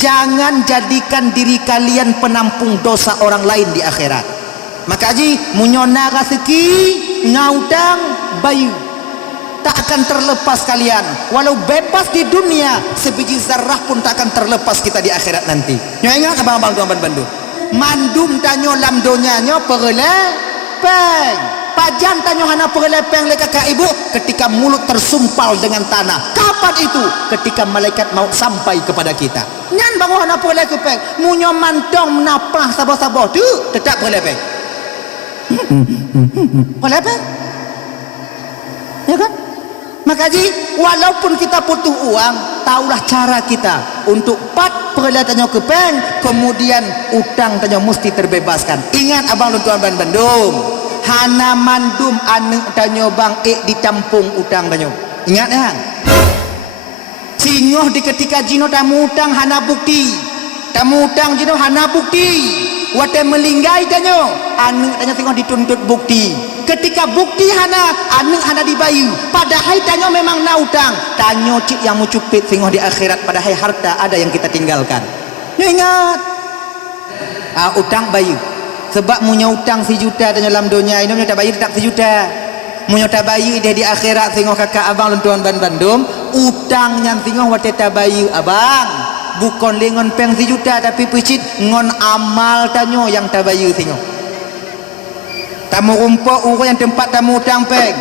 Jangan jadikan diri kalian penampung dosa orang lain di akhirat. Maka haji munyona rezeki ngaudang bayu tak akan terlepas kalian. Walau bebas di dunia, sebiji zarah pun tak akan terlepas kita di akhirat nanti. Nyo ingat abang-abang tuan bandu. Mandum tanyo lam donya nyo perlepeng. Pajan tanyo hana perlepeng le kakak ibu ketika mulut tersumpal dengan tanah. Kapan itu? Ketika malaikat maut sampai kepada kita. Nyan bangun hana perlepeng. Munyo mantong menapah sabah-sabah tu tetap perlepeng. Perlepeng. Ya kan? Maka haji, walaupun kita butuh uang, taulah cara kita untuk pat perlihatannya ke bank, kemudian utang tanya mesti terbebaskan. Ingat abang tuan bandum, hana mandum anu tanya bang ditampung utang tanya. Ingat ya? Singoh di ketika jino tamu utang hana bukti, tamu utang jino hana bukti. Wate melinggai tanya, anu tanya singoh dituntut bukti. Ketika bukti hana anu hana dibayu, padahal tanya memang na utang, tanya cik yang mucupit singoh di akhirat, padahal harta ada yang kita tinggalkan. Ingat utang bayu sebab munya utang 1 juta tanya dalam dunia ini munya bayu tetap 1 juta, munya bayu dia di akhirat singoh kakak abang tuan bandum utang yang singoh wate tabayu abang bukan lengon peng 1 juta tapi pecit ngon amal tanya yang tabayu singoh. Tamu rumpuk urut yang tempat tamu utang peng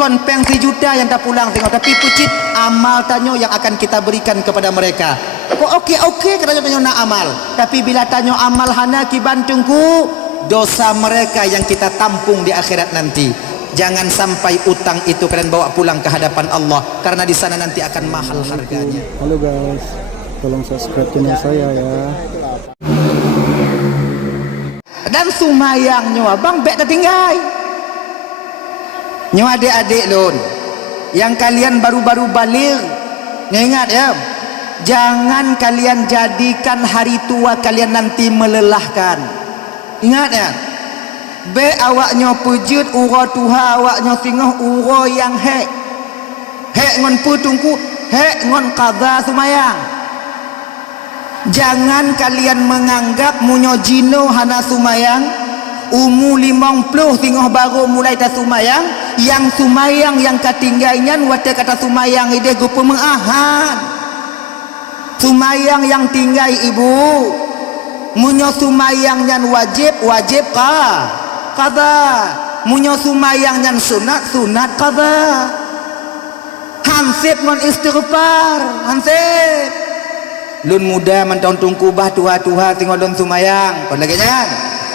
kon peng 1 juta yang tak pulang tengok, tapi pucit amal tanyo yang akan kita berikan kepada mereka. Okey katanya tanyo nak amal, tapi bila tanyo amal hana ki bantungku dosa mereka yang kita tampung di akhirat nanti. Jangan sampai utang itu kalian bawa pulang ke hadapan Allah, karena di sana nanti akan mahal harganya. Halo guys, tolong subscribe channel saya ya. Dan sumayang nyawa bang bek tertinggal nyawa adik-adik lon yang kalian baru-baru balik, ingat ya, jangan kalian jadikan hari tua kalian nanti melelahkan. Ingat ya, be awaknya pujut uro tuha awaknya singoh uro yang hek ngon putungku hek ngon qadha sumayang. Jangan kalian menganggap munyo jino hana sumayang umu 50 tingoh baru mulai ta sumayang, yang sumayang yang katinggainyan wate kata sumayang ide gupu mengahan sumayang yang tinggai ibu munyo sumayang nyan wajib qada munyo sumayang nyan sunat qada. Hansip non istighfar hansip lun muda mentong tungku bah tuha tinggal don sumayang kon lagi jangan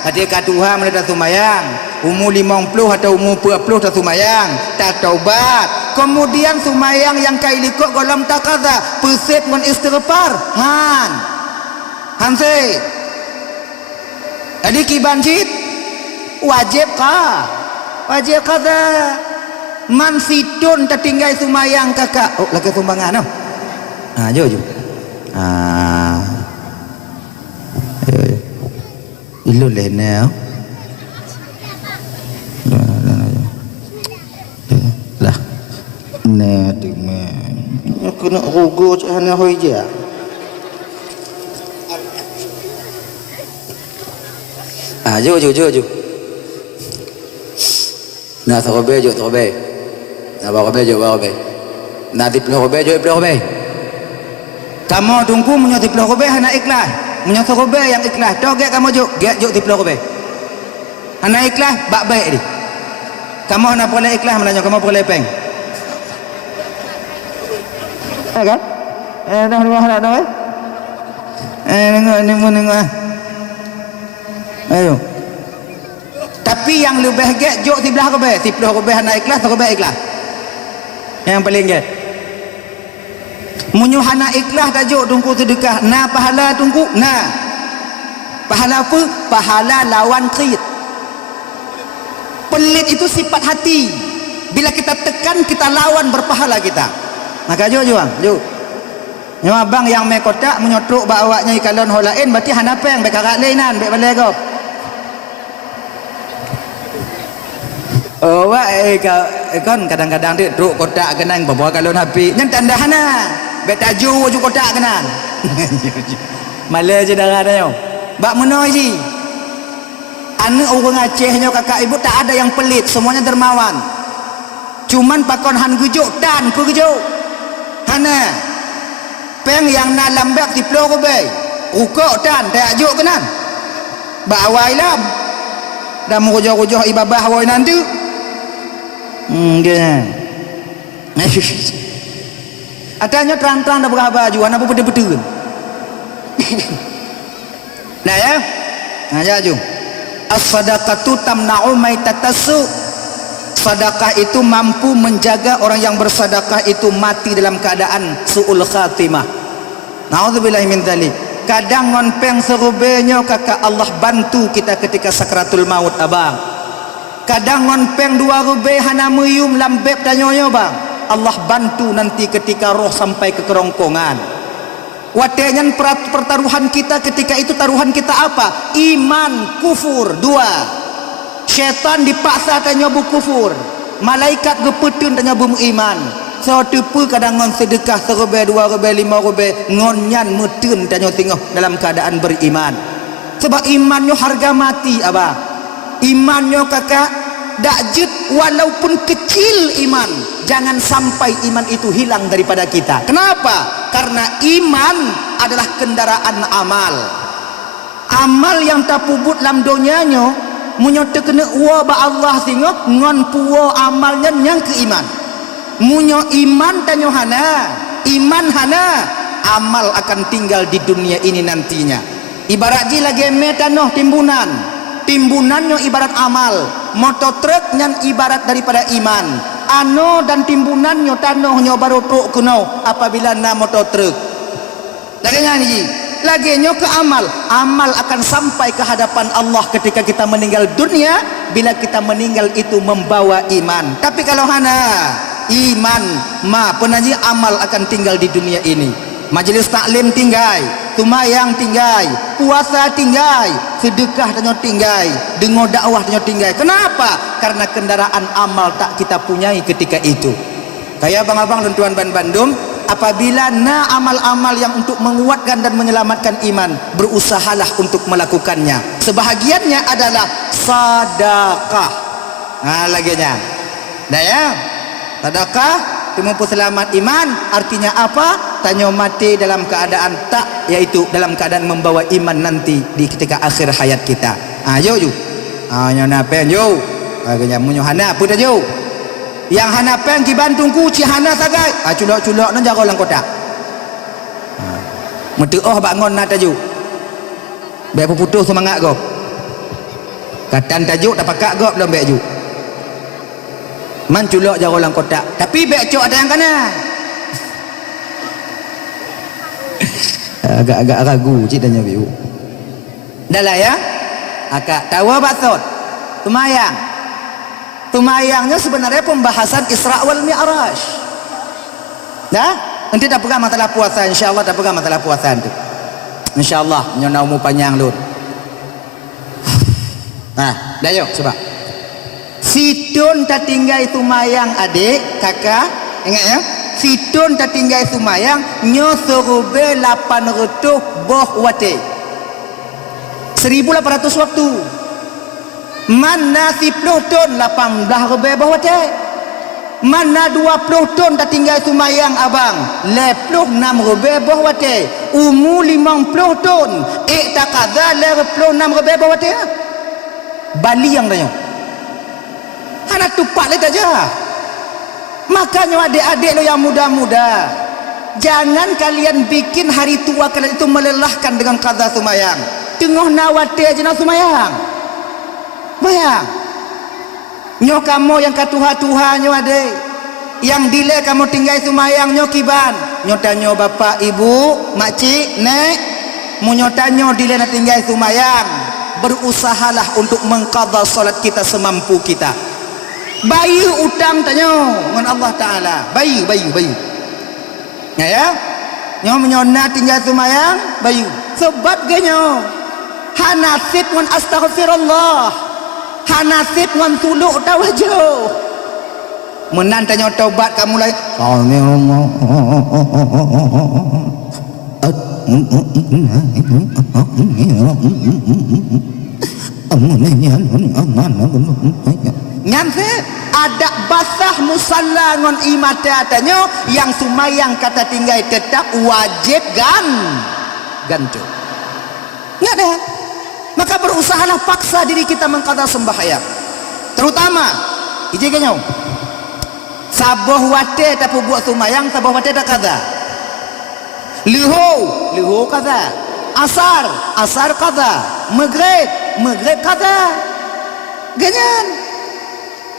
hati ka tuha menada sumayang umur 50 atau umur 40 tak sumayang tak taubat, kemudian sumayang yang kailikok golam takada pesip ngon istighfar hanse adik kibanjit wajib kada man sidon tertinggal sumayang kakak lagi sumbangan jo ilu lena lah ne dime aku nak rugo hana hoja jo na thobe na barobe na diplobe kamu tunggu punya tiplo kobe hana ikhlas, punya kobe yang ikhlas. Toge kamu juk tiplo kobe. Hana ikhlas bak baik di. Kamu hana boleh ikhlas menanya kamu boleh peng. Kan? Dah rumah nak dah. Nengok. Ayo. Tapi yang lebih gek juk tiplo kobe hana ikhlas, kobe ikhlas. Yang paling gek. Munyo hana ikhlas tajuk tungku sedekah na pahala tungku na pahala apa? Pahala lawan qid. Pelit itu sifat hati, bila kita tekan kita lawan berpahala kita. Maka jo abang yang me kotak menyotruk ba awaknya ikalon holain berarti hana peng be karak lainan be balai go. Kan kadang-kadang dia truk kotak kenang bawa kalon api nyen tanda hana be taju kotak kenan Malah je darah dia. Bak menoi ji. Anak orang Acehnya kakak ibu tak ada yang pelit, semuanya dermawan. Cuman pakon han gujuk dan pergujuk. Hana. Peng yang nak lambak di pulau ke ukok dan tak ajuk kenan. Bak awai lam. Dah merujah-rujah ibabah awai nanti. Dia. Atanya terang-terang dah berapa baju, anak pun betul-betul. Nah ya. Nah jaju. As-sadaqatu tamna'u maitatasu. Sedekah itu mampu menjaga orang yang bersedekah itu mati dalam keadaan su'ul khatimah. Nauzubillahi min dzalik. Kadang ngonpeng serubenya kakak Allah bantu kita ketika sakratul maut abang. Kadang ngonpeng dua rube hana meyum lambep danyonya bang. Allah bantu nanti ketika roh sampai ke kerongkongan. Watenyan pertaruhan kita ketika itu taruhan kita apa? Iman, kufur, dua. Syaitan dipaksa tanya bu kufur. Malaikat gepetun tanya bu iman. So tepu kadang ngon sedekah serube, dua rube, lima rube, ngonyan metun tanya tengok dalam keadaan beriman. Sebab imannya harga mati abang. Imannya kakak dakjut walaupun kecil iman. Jangan sampai iman itu hilang daripada kita. Kenapa? Karena iman adalah kendaraan amal. Amal yang tak pubut dalam dunianya munyo terkena wa ba Allah singo ngon puo amalnya yang ke iman. Munyo iman tanyo hana, iman hana, amal akan tinggal di dunia ini nantinya. Ibarat ji lagi metanoh timbunan. Timbunannya ibarat amal, motor truk yang ibarat daripada iman. Ano dan timbunannya tanohnya baru truk kuno apabila na motor truk. Lagi nyanyi, lagi nyo ke amal. Amal akan sampai ke hadapan Allah ketika kita meninggal dunia. Bila kita meninggal itu membawa iman. Tapi kalau hana iman, ma penaji amal akan tinggal di dunia ini. Majelis taklim tinggai, tumayang tinggai, puasa tinggai, sedekah tanyo tinggai, dengar dakwah tanyo tinggai. Kenapa? Karena kendaraan amal tak kita punyai ketika itu. Kayak abang-abang dan tuan ban Bandung, apabila na amal-amal yang untuk menguatkan dan menyelamatkan iman, berusahalah untuk melakukannya. Sebahagiannya adalah sedekah. Nah laginya. Dah ya. Sedekah mampu selamat iman, artinya apa? Tanyo mati dalam keadaan tak, yaitu dalam keadaan membawa iman nanti di ketika akhir hayat kita. Yo ju. Nyo pen yo. Agaknya munyo hana apa dah yo. Yang hana pen ki Bandung ku ci hana sagai. Culok-culok nan jago lang kota. Metu oh bangun na taju. Be putus semangat go. Katan tajuk tak pakak go belum be ju. Man culok jauh lang kotak. Tapi becok ada yang kanan. Agak-agak ragu ceritanya biu. Dah lah ya. Akak tahu batot. Tumayang. Tumayangnya sebenarnya pembahasan Isra wal Mi'raj. Dah? Nanti dah pegang masalah puasa, insya-Allah dah pegang masalah puasa tu. Insya-Allah nyona umur panjang lu. Nah, dah yuk coba. Sidon tak tinggal tumayang adik kakak, ingat ya? Sidon tak tinggal tumayang nyo serube 800 boh wate 1800 waktu. Mana 10 ton 18 rebe boh wate. Mana 20 ton tak tinggal tumayang abang 26 rebe boh wate. Umur 50 ton tak kaza 26 rebe boh wate. Bali yang tanya. Hana tupak lagi aja. Makanya adik-adik lo yang muda-muda, jangan kalian bikin hari tua kalian itu melelahkan dengan qadha sumayang. Tengah nawati aja nak sumayang. Bayang. Nyo kamu yang katuha-tuha nyo adik. Yang dile kamu tinggal sumayang nyo kiban. Nyo tanyo bapak, ibu, makcik, nek, mu nyo tanyo dile nak tinggal sumayang. Berusahalah untuk mengqadha solat kita semampu kita. Bayu utang tanyo dengan Allah Ta'ala. Bayu. Ya. Nyo menyona tinggal sumayang, bayu. Sebab genyo. Hanasib ngan astaghfirullah. Hanasib ngan tuluk tawajuh. Menan tanyo taubat kamu lagi. Nganse ada basah musalla ngon imata tanyo yang sumayang kata tinggal tetap wajib gantu. Nggak ada. Maka berusahalah paksa diri kita mengqada sembahyang. Terutama ijeganya saboh wate tapi buat sumayang saboh wate tak kada. Liho kada. Asar kada. Maghrib kada. Ganyan.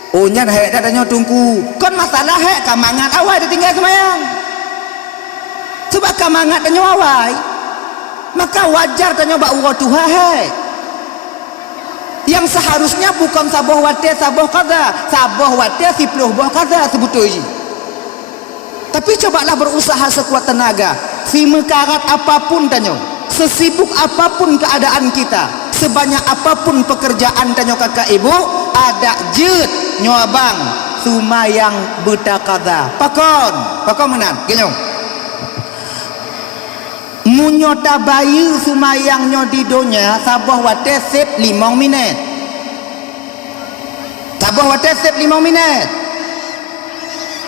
Oh nyan hek dadanya tungku. Kon masalah hek kamangat awai dia tinggal semayang. Sebab kamangat danyo awai. Maka wajar danyo bak urut Tuhan hek. Yang seharusnya bukan saboh wate saboh kada. Saboh wate 10 boh kada sebetulnya. Tapi cobalah berusaha sekuat tenaga. Si mekarat apapun danyo. Sesibuk apapun keadaan kita. Sebanyak apapun pekerjaan danyo kakak ibu. Ada jet nyobang sumayang betakada pakon menan genyong munyo tabayu sumayang nyo di donya sabah wate sep 5 minit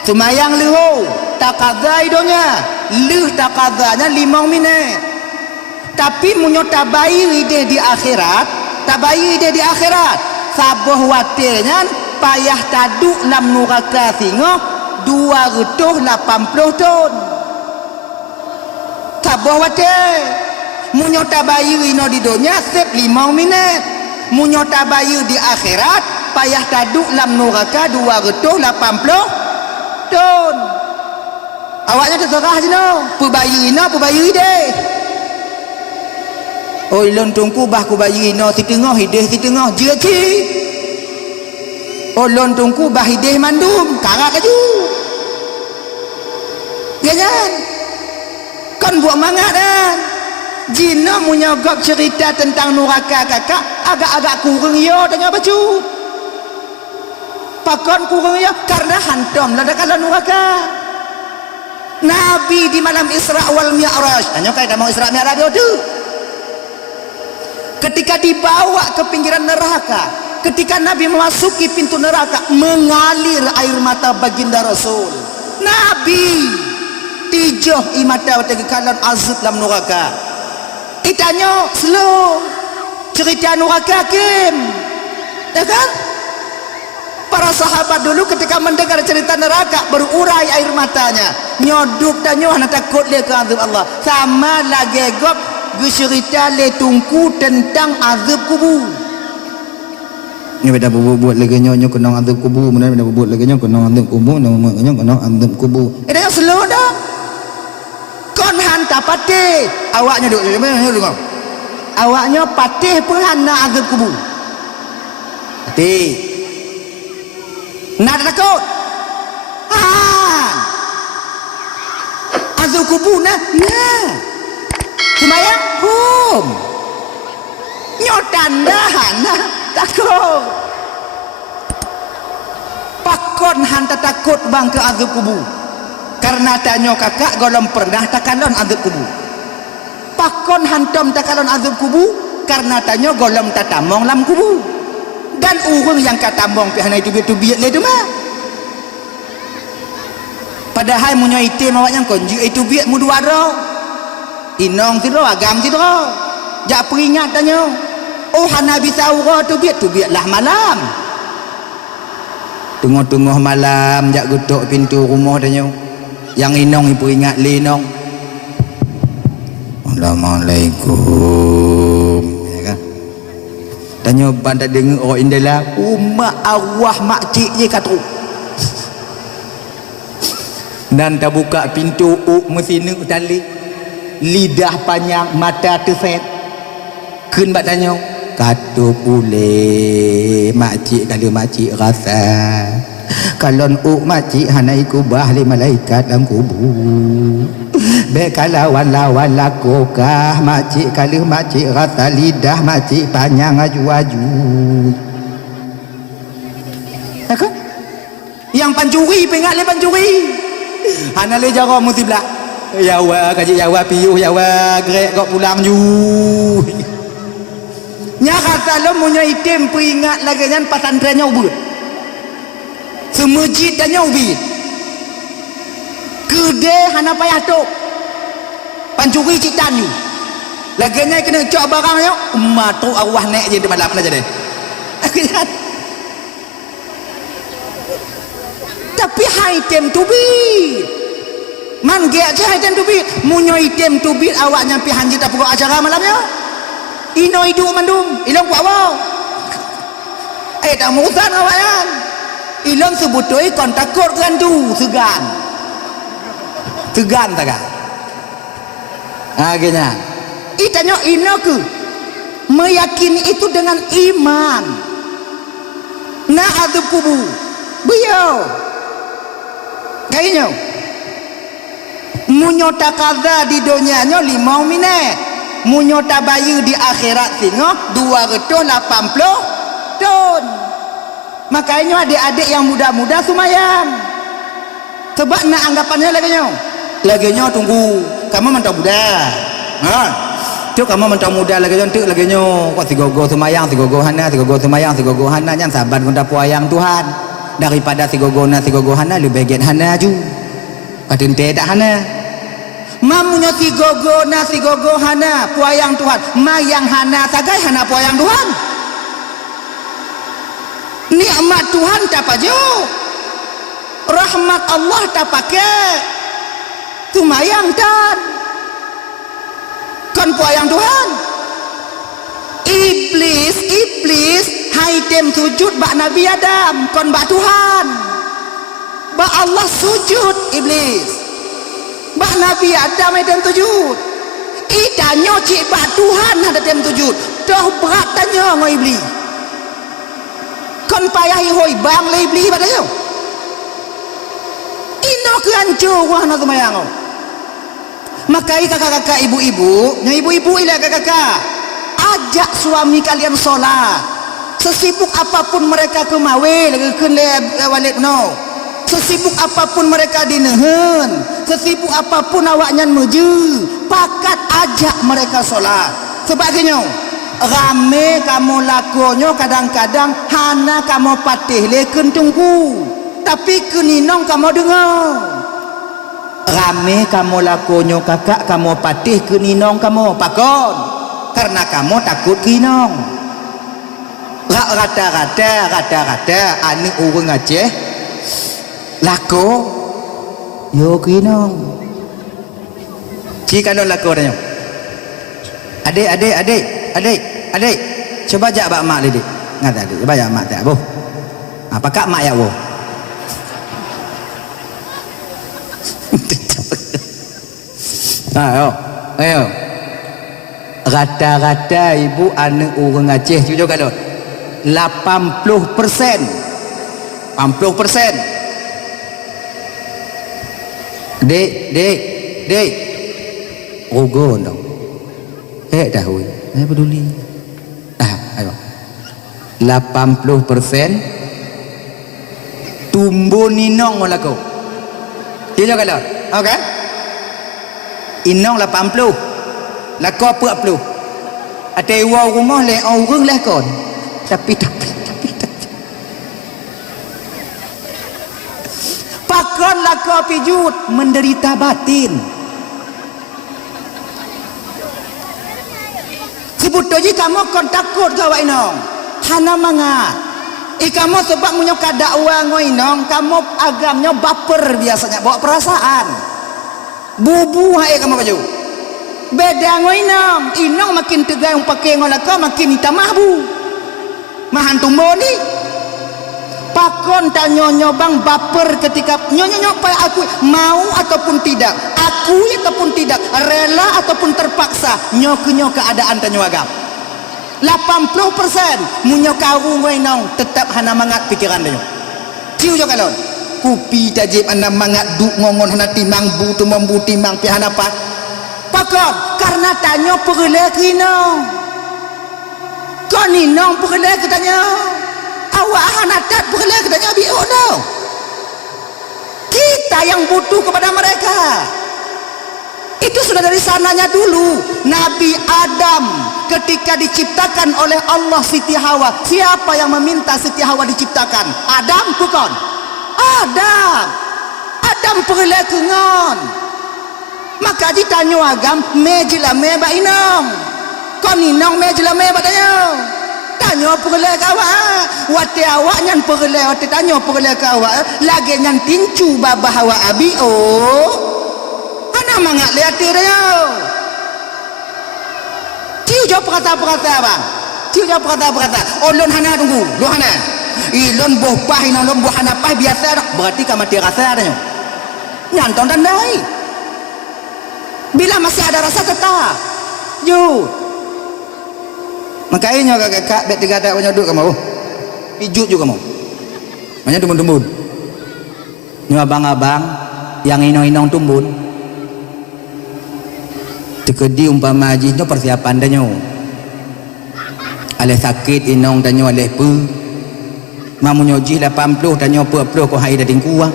sumayang liho takada idonya lih takadanya 5 menit tapi munyo tabayu ide di akhirat saboh watenya payah taduk lam nuraka singo 280 ton saboh wate munyo tabayu ino di donya sep 5 menit munyo tabayu di akhirat payah taduk lam nuraka 280 ton awaknya terserah sino pubayu ide oh ilon tungku bah ku bayi no si tengah jeji oh lon tungku bah hideh mandum karak aju ganyan kan buat mangat kan jina menyogok cerita tentang nuraka kakak agak-agak kurang yo tanya baju pakon kurang yo karena hantom lada kala nuraka Nabi di malam Isra wal Mi'raj hanya kayak mau Isra Mi'raj itu ketika dibawa ke pinggiran neraka, ketika Nabi memasuki pintu neraka, mengalir air mata baginda Rasul. Nabi tijoh imata watagi kalan azab dalam neraka. Itanya slow cerita neraka kim, ya kan? Para sahabat dulu ketika mendengar cerita neraka berurai air matanya, nyoduk tanya hana takut dia ke azab Allah. Sama lagi gop cerita le tungku tentang azab kubur. Ni beda buat lagi nyo kena azab kubur, mana beda buat lagi nyo kena azab kubur, nama nyo kena azab kubur. Dah slow dah. Kon hantar patih, awaknya duk mana duk. Awaknya patih penghana azab kubur. Patih. Nak takut. Azab kubur nah. Semayang nyotan dahan takut pakon hanta takut bang ke azab kubur karena tanya kakak golong pernah takalon azab kubur pakon hantom takalon azab kubur karena tanya golong tatamong lam kubur dan urung yang katamong pihana itu biat le tu mah padahal munyo itim awaknya konju itu biat mu duara inong tiro agam tiro jak peringat tanya oh hana bisa ura tu biatlah malam tengah-tengah malam jak getok pintu rumah tanya yang inong peringat le inong Assalamualaikum ya kan tanya bandar dengar orang indela mak arwah makcik je kata dan tak buka pintu mesin tali lidah panjang mata terset kun bak tanya kata boleh makcik kalau makcik rasa kalau makcik hanai kubah li malaikat dalam kubur bekala wala kokah makcik kalau makcik rasa lidah makcik panjang aju-aju tak yang pancuri pengat le pancuri hana le jara musiblah Yawa kaji yawa piuh yawa grek kau pulang ju. Nya kata lo munyo item peringat lagi nyan pasantrennya ubud. Semujid dan ubid. Gede hana payah tu. Pancuri citan you. Lagi nya kena cok barangnya umma tu arwah nek je di malam aja deh. Tapi item tu bid. Man ge aja item tu bid. Munyo item tu bid awak nyampi hanji tak pokok acara malamnya. Ino hidu mandum, ilong ku awak. Tak mutan awak kan. Ilong sebutoi kon takut kan tu, segan. Segan tak kan? Akhirnya. Itanya ino ke meyakini itu dengan iman. Nah adu kubu. Beliau. Kayaknya. Munyota kaza di dunianya 5 minit. Munyota bayu di akhirat singo 280 ton. Makanya adik-adik yang muda-muda sumayang. Sebab nak anggapannya laginya tunggu kamu mentang muda. Tu kamu mentang muda laginya tu laginya kok sigogo sumayang sigogo hana nyan sabar guna puayang Tuhan daripada sigogo hana lebih bagian hana ju. Patente tak hana. Mamunya sigogo hana puayang Tuhan. Mayang hana sagai hana puayang Tuhan. Nikmat Tuhan tak paju. Rahmat Allah tak pakai. Tumayang kan. Kan puayang Tuhan. Iblis haitem sujud bak Nabi Adam. Kan bak Tuhan. Bak Allah sujud iblis. Bak Nabi Adam haitem sujud. Itanyo cik bak Tuhan haitem sujud. Dah berat tanya ngoi iblis. Kon payah hoi bang le iblis padanya. Ino ke hancur wah na tumayang. Makai kakak-kakak ibu-ibu, nya ibu-ibu ila kakak-kakak. Ajak suami kalian solat. Sesibuk apapun mereka ke mawe lagi keun le walid no. Sesibuk apapun mereka di nehen, sesibuk apapun awaknya meju, pakat ajak mereka solat. Sebagainya rame kamu lakonyo kadang-kadang hana kamu patih leken tunggu tapi keninong kamu dengar. Rame kamu lakonyo kakak kamu patih keninong kamu pakon karena kamu takut kinong. Rata-rata anik urang Aceh lako yo kinong. Cik kalau lako dah. Adik, coba ajak bak mak lidik. Ngata adik, coba ajak mak tak boh. Apa kak mak ya boh? Ayo. Rata-rata ibu anak orang Aceh cucu kalau 80%. Dek. Rogon dong. Dah hui. Saya peduli. Ayo. 80% tumbuh ninong laku. Dia kalau. Okey. Inong 80. Laku 40. Ada rumah le orang lah kon. Tapi. Pakon laku pijut menderita batin. Sebutnya kamu kon takut kau inong. Hana mangat. Kamu sebab menyuka dakwah ngoinong, kamu agamnya baper biasanya, bawa perasaan. Bubu hai kamu baju. Beda ngoinong, inong makin tegang pakai ngolaka makin itamah bu. Mahan tumbo ni. Pakon tanya bang baper ketika nyonya pai aku mau ataupun tidak, akui ataupun tidak, rela ataupun terpaksa nyokenyo keadaan tanya agam. 80% munyo karu ngoinong tetap hana mangat pikiran dia. Ciu jo kalon. Kupi tajib anda mangat duk ngongon hana timang bu tu mambu timang pi hana pa. Pakon karena tanya perle kinong. Kon ninong perle katanya. Awak hana tak perle katanya bi ono. Kita yang butuh kepada mereka. Itu sudah dari sananya dulu. Nabi Adam ketika diciptakan oleh Allah Siti Hawa, siapa yang meminta Siti Hawa diciptakan? Adam bukan? Adam perle kengon. Maka ditanya agam mejila me ba inong. Kon inong mejila me ba tanya. Tanya perle kawa. Wate awak nyan perle, wate tanya perle kawa. Lagi nyan tincu babah hawa abi ana mangat lihat dia. Tiu jawab perkata-perkata bang. Tiu jawab perkata-perkata. Oh lon hana tunggu, lon hana. Lon boh pah ina lon boh hana pah biasa dak. Berarti ka mati rasa adanya. Nyantong tandai. Bila masih ada rasa tetap. Yo. Makanya kakak bet tiga tak punya duduk kamu. Pijuk juga kamu. Makanya tumbun-tumbun. Ni abang-abang yang inong-inong tumbun. Tekedi umpama haji itu persiapan danyo. Alih sakit inong danyo alih pu. Mamunyo ji 80 danyo pu-pu ko hai da dingku ah.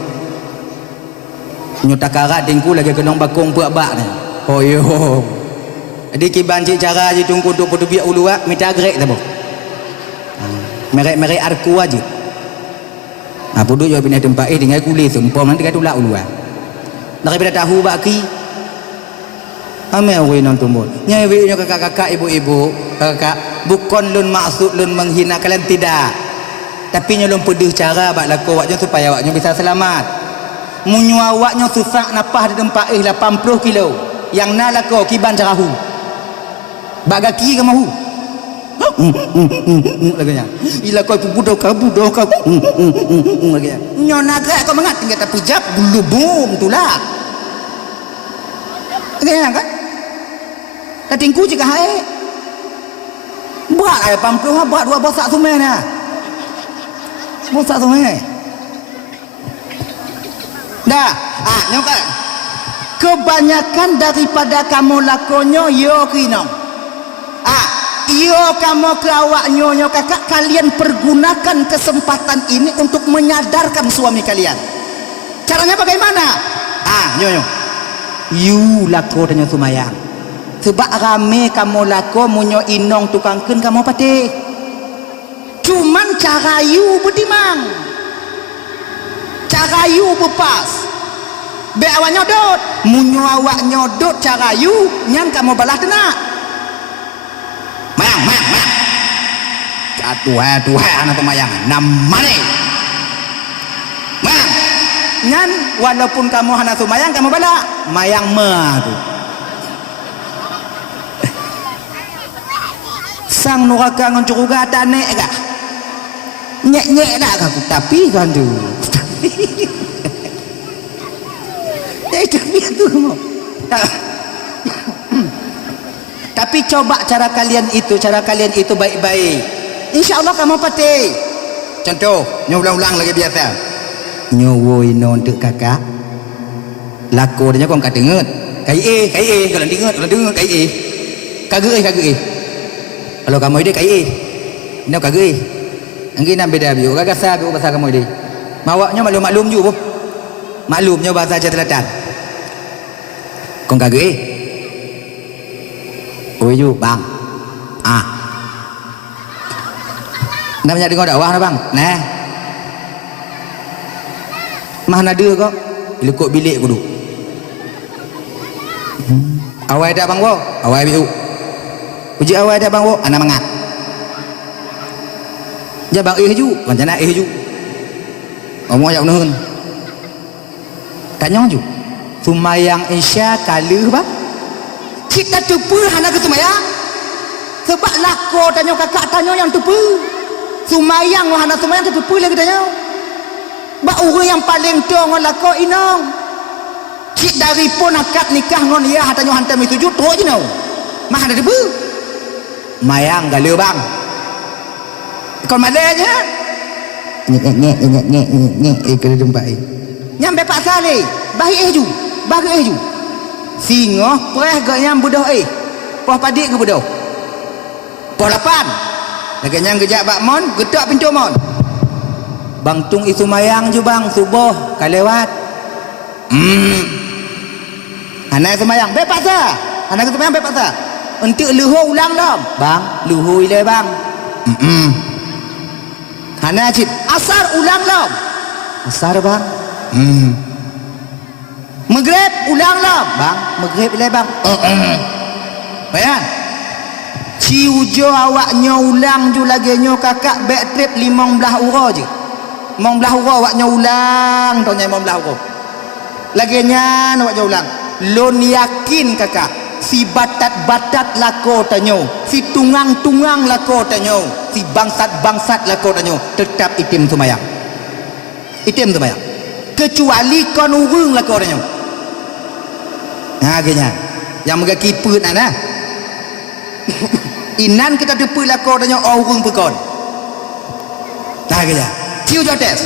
Nyo takarat dingku lagi kenong bakong pu-bak ni. Oh yo. Jadi kiban cik cara je tunggu duk biak ulu ah minta grek tabo. Merek-merek arku aja. Apa duk jo pindah tempat tinggal kulit sempom nanti kata ulak ulu ah. Daripada tahu baki ame we non tumbul. Nyai we nyo kakak-kakak ibu-ibu, kakak bukan lun maksud lun menghina kalian tidak. Tapi nyo lun pedih cara bak lako awaknya supaya awaknya bisa selamat. Munyo awaknya susah napah di tempat 80 kilo. Yang na lako kiban carahu. Bak gaki ke mahu. Laganya. Ila kau budak laganya. Nyo naga kau mengat tinggal tapi jap bulubum tulak. Laganya kan? Tatingku jika hai. Buat ayah pampluh buat dua bosak sungai na. Bosak sungai. Dah, nyokak. Kebanyakan daripada kamu lakonyo yo kinong. Iyo kamu ke awak nyonya kakak, kalian pergunakan kesempatan ini untuk menyadarkan suami kalian. Caranya bagaimana? Nyonya you lako tanya sumayang sebab rame kamu lako munyo inong tukangken kamu pati cuman cara you bedimang cara you bepas be awak nyodot munyo awak nyodot cara you nyan kamu balah tenak mayang Tuhan anak pemayang namane mayang nyan walaupun kamu hana sumayang kamu bala mayang tu sang nuraka ngoncuruga tane gak nyek dah aku tapi kan tu itu kamu tapi coba cara kalian itu baik-baik, insya Allah kamu pati. Contoh nyo ulang-ulang lagi biasa nyo woi non dek kakak lako dia kong kata denget kai kalau denget kai kagak kalau kamu ide kai no kagak angin nam beda bio kagak sa bio bahasa kamu ide mawaknya maklum ju boh maklumnya bahasa Jawa Selatan kong kagak oi ju bang namanya dengar dakwah na bang nah mana dia kok lekuk bilik kudu awai dak bang wo awai biu uji awai dak bang wo anak mangat ja bang ju rencana ju ngomong jak nuhun tanya ju sumayang isya kalu bang kita tupu hana ke sumayang sebab lako tanya kakak tanya yang tupu sumayang hana sumayang tupu lagi tanya bak orang yang paling tua ngon lako inong cik dari pun akad nikah ngon ia hatanya hantam itu juto je nau mah ada debu mayang gale bang kon made aja nyek ke tempat nyampe pak sale bahi ju singoh preh gak nyam budoh poh padik ke budoh poh 8 lagi nyang gejak bak mon gedak pintu mon bang tung itu mayang ju bang subuh kalewat Hana semayang be paksa. Hana semayang be paksa. Untuk luhur ulang dah. Bang, luhur ile bang. Hana cit asar ulang dah. Asar bang. Maghrib ulang dah. Bang, maghrib ile bang. Bayan. Si ujo awaknya ulang ju lagi nyo kakak back trip 15 euro je. 15 euro awaknya ulang, taunya 15 euro. Lagi nyan awaknya ulang. Lon yakin kakak, si batat-batat lako tanyo, si tungang-tungang lako tanyo, si bangsat-bangsat lako tanyo tetap itim semayang. Itim semayang. Kecuali kon urung lako tanyo. Nah, gini. Yang megaki pun ana. Inan kita depu lako tanya orang pekon. Nah kaya. Ciu jotes.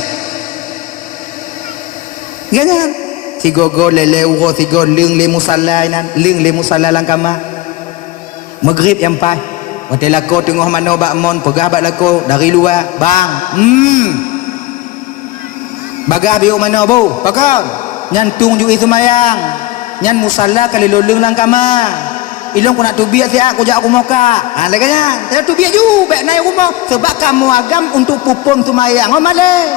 Ganyan. Si gogo lele uro si go ling le musalla inan, ling le musalla lang kama. Maghrib yang pai. Wate lako tengah mano bak mon pegah bak lako dari luar. Bang. Bagah biu mano bu? Pekon. Nyan tung ju semayang. Nyan musalla kali loleng lang kama. Ilong ku nak tubiak siap aku jak rumah kak. Ha laganya. Saya tubiak ju baik naik rumah sebab kamu agam untuk pupun semayang. Oh male.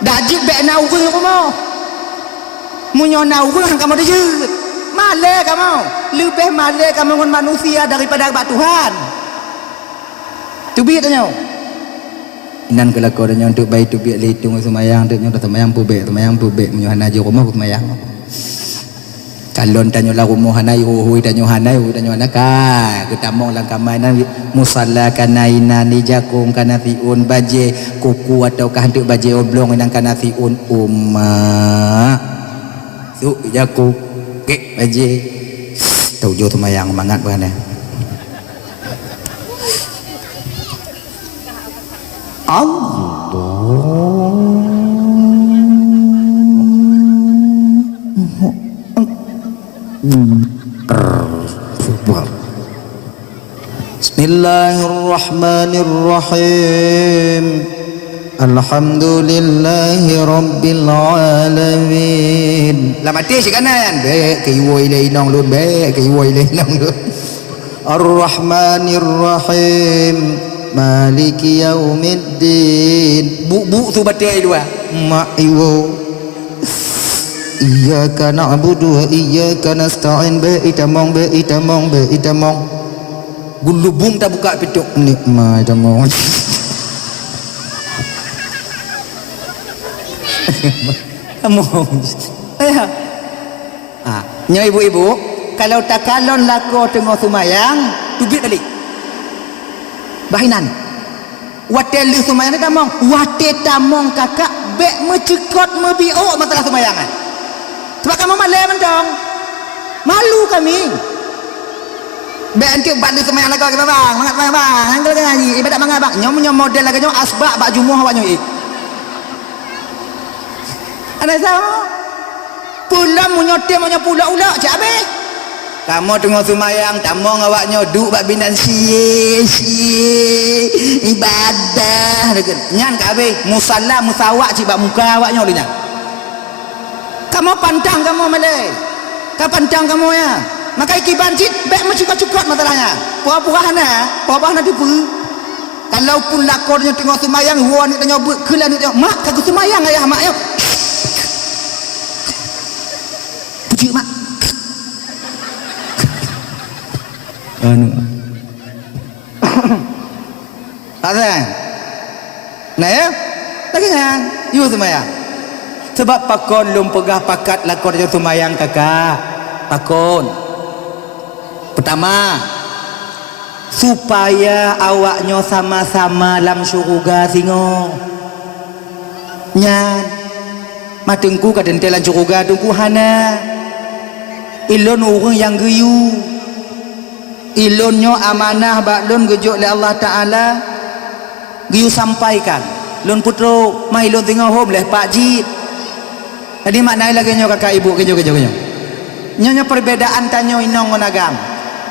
Dajik baik nak urang rumah. Munyo nak urang kamu dajik. Male kamu. Lebih male kamu dengan manusia daripada bak Tuhan. Tubiak tanya. Inan kalau kau tanya untuk baik tubiak litung semayang, untuk nyoda semayang pubek munyo hanaji rumah semayang. Kalon tanyo la rumah hanai hui tanyo hanai ka kita mong lang kamay na musalla kanaina ni jakong kanathiun baje kuku atau kahantuk baje oblong inang kanathiun su jaku ke baje tau jo tumayang mangat bukan ya Bismillahirrahmanirrahim. Alhamdulillahi rabbil alamin. La mati si kanan. Baik ke woi le nong lun baik ke woi le nong lun. Ar-Rahmanir-Rahim. Maliki yaumiddin. Bu tu batai dua. Mak iwo. Iyyaka na'budu wa iyyaka nasta'in be itamong gulubung tak buka pintu nikmat itamong nya ibu-ibu kalau tak kalon lako tengah sumayang tubik kali bahinan wate lu sumayang tamong wate tamong kakak bek mecekot mebiok masalah sumayangan. Sebab kamu malu mentong. Malu kami. Bek antik balik semayang lagi bang. Mangat bang. Hanggal ngaji ibadat mangat bang. Nyom model lagi nyom asbak bak jumuh awak nyom. Anak sama. Pulang munyotem pulang ulak cak abe. Kamu tengok semayang tamong awaknya duk bak binan siye ibadah dekat. Nyan ka abe musalla musawak cik bak muka awaknya olehnya. Kamu pantang kamu malay. Kau pantang kamu ya. Maka iki bancit bek macam-macam masalahnya. Pura-pura tipu. Kalau pun lakornya tengok semayang, huan ni tanya kelan ni tengok, mak kagak semayang ayah mak yo. Puji mak. Anu. Ada. Nah ya. Lagi kan? You semayang. Sebab pakon lum pegah pakat lakon je sumayang kakak. Pakon. Pertama, supaya awaknya sama-sama dalam syurga singo. Nyan. Matengku kaden telan syurga tungku hana. Ilon orang yang geyu. Ilonnya amanah bak lon gejuk oleh Allah Taala. Geyu sampaikan. Lon putro mai lon tengah hom leh Pak Jid. Jadi maknanya lagi nyo kakak ibu kenyo. Nyonya perbedaan tanyo inong ngonagam.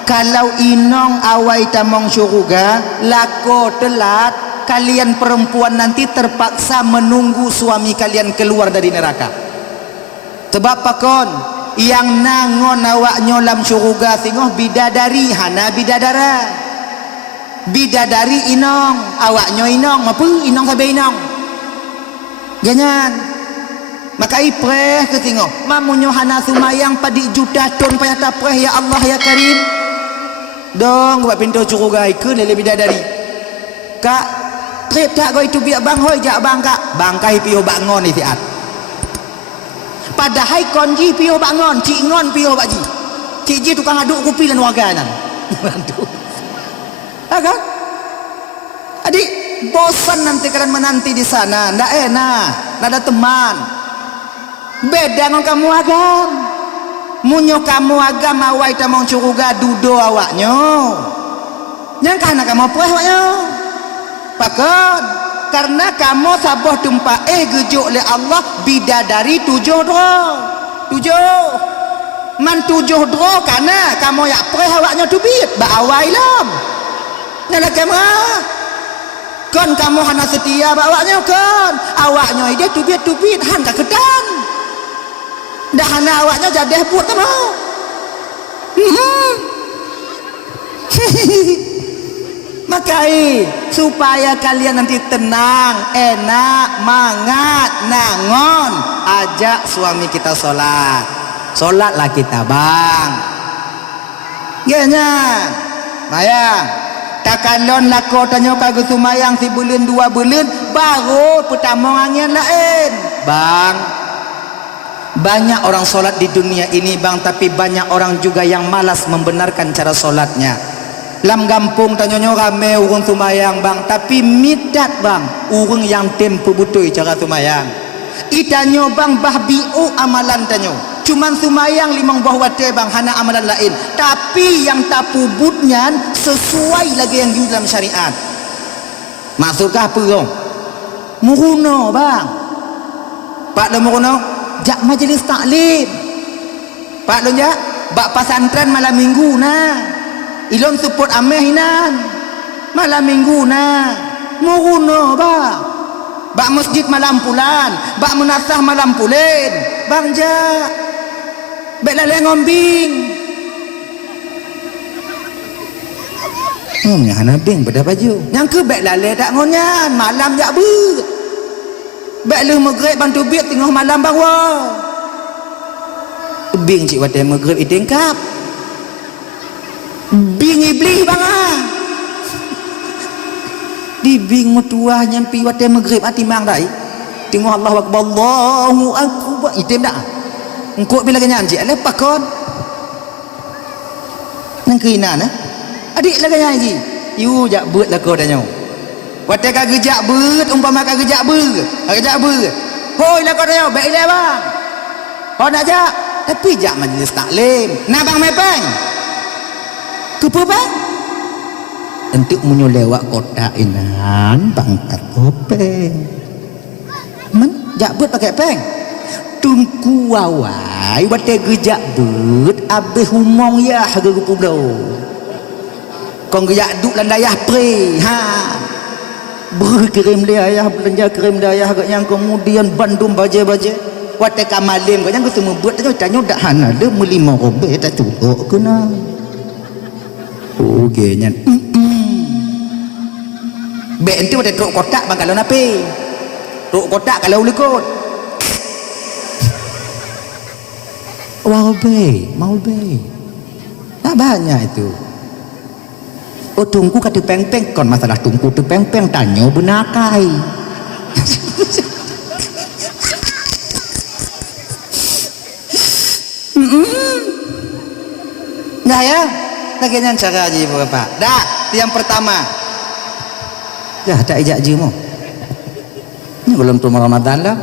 Kalau inong awai tamong syurga, lako telat, kalian perempuan nanti terpaksa menunggu suami kalian keluar dari neraka. Sebab pakon yang nangon awaknya lam syurga singoh bidadari hana bidadara. Bidadari inong, awaknya inong, apa inong sampai inong. Jangan. Maka ipreh ke singoh. Mamunyo hana sumayang padi juta ton payah tapreh ya Allah ya Karim. Dong buat pintu syurga ikut lele bidadari. Kak, trip tak kau itu biar bang hoi jak bang kak. Bangkai pio bangon ni siat. Padahal konji pio bangon, cik ngon pio bakji. Cik ji tukang aduk kopi dan warga nan. Kan? Adik, bosan nanti kalian menanti di sana, ndak enak, ndak ada teman. Beda dengan kamu agam. Munyo kamu agam awai tamong curuga dudo awaknyo. Yang kana kamu puas awaknyo. Pakon, karena kamu saboh tumpah gejuk oleh Allah bidadari 7 dro. 7 man 7 dro karena kamu yak puas awaknyo tubit ba awai lam. Nyala kamu kon kamu hana setia ba awaknyo kon. Awaknyo ide tubit han ka kedan. Dah hana awaknya jadah buat kamu. Makai supaya kalian nanti tenang, enak, mangat, nangon, ajak suami kita sholat. Sholatlah kita bang. Ganya, mayang. Takalon lako tanya kagak sumayang si bulan 2 bulan baru pertama angin lain. Bang. Banyak orang solat di dunia ini bang, tapi banyak orang juga yang malas membenarkan cara solatnya. Lam gampung tanyonyo rame urung sumayang bang, tapi midat bang urung yang tempu butui cara sumayang. Itanyo bang bah biu amalan tanyo. Cuman sumayang 5 buah wate bang, hana amalan lain. Tapi yang tapu butnya sesuai lagi yang di dalam syariat. Maksudkah apa dong? Muruno bang. Pak dah muruno? Jak majlis taklim. Pak dah jak? Bak pasantren malam minggu nah. Ilon support ameh hinan. Malam minggu nah. Muruno bang. Bak masjid malam pulan. Bak menasah malam pulen. Bang jak. Bek lalai ngombing. Yang hana beng pada baju. Yang ke bek lalai tak ngonyan. Malam jak ber. Bek lu maghrib bantu biak tengah malam bang wah. Bing cik watai maghrib itengkap. Bing iblis bang ah. Di bing mutuah nyampi watai maghrib ati mang dai. Tengah Allahu akbar Allahu akbar item dah. Engkau bila kenyan cik lepas kon. Nang keinan eh. Adik lah kenyan cik. You jak buat lah kau dah nyau. Watai kagak jak ber, umpama kagak jak ber. Kagak jak ber. Hoi lah kau dah nyau, baik lah bang. Kau nak jak, tapi jak majlis taklim. Nah bang mepeng. Kepa bang? Untuk menyolewak kota inan bangkat kopeng. Men, jak ber pakai peng. Tungku wawai, watai gejak ber, abis humong ya harga kupublau. Kau gejak duk landayah pre, ha. Berkirim dia ayah belanja kirim dia ayah yang kemudian bandung baje-baje watai kamalim kau yang semua buat tanya dak hana dia melima robe tak cukup kena okey nyan be ente watai truk kotak bang kalau nape truk kotak kalau lekot mau be tak banyak itu. Oh tungku kata peng-peng kon masalah tungku tu peng-peng tanya benakai. Nah ya, bagian cara aja Bapak. Dah, yang pertama. Dah tak ijak jimu. Ini belum tu Ramadan lah.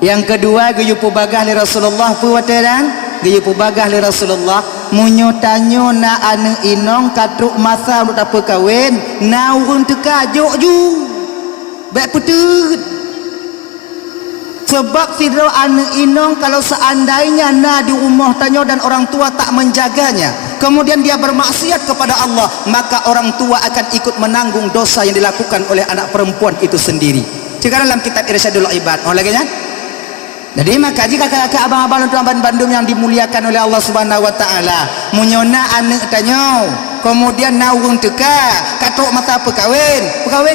Yang kedua guyupu bagah li Rasulullah puwataran, guyupu bagah li Rasulullah. Munyo tanyo na ane inong katruk masa untuk apa kawin na urun tekajuk ju baik putut sebab sidro ane inong kalau seandainya na di rumah tanyo dan orang tua tak menjaganya kemudian dia bermaksiat kepada Allah maka orang tua akan ikut menanggung dosa yang dilakukan oleh anak perempuan itu sendiri. Sekarang dalam kitab Irsyadul Ibad lagi ya Jadi maka jika kakak abang-abang tuan Bandung yang dimuliakan oleh Allah Subhanahu wa taala, munyona anak tanyo, kemudian naung teka, katok mata perkawin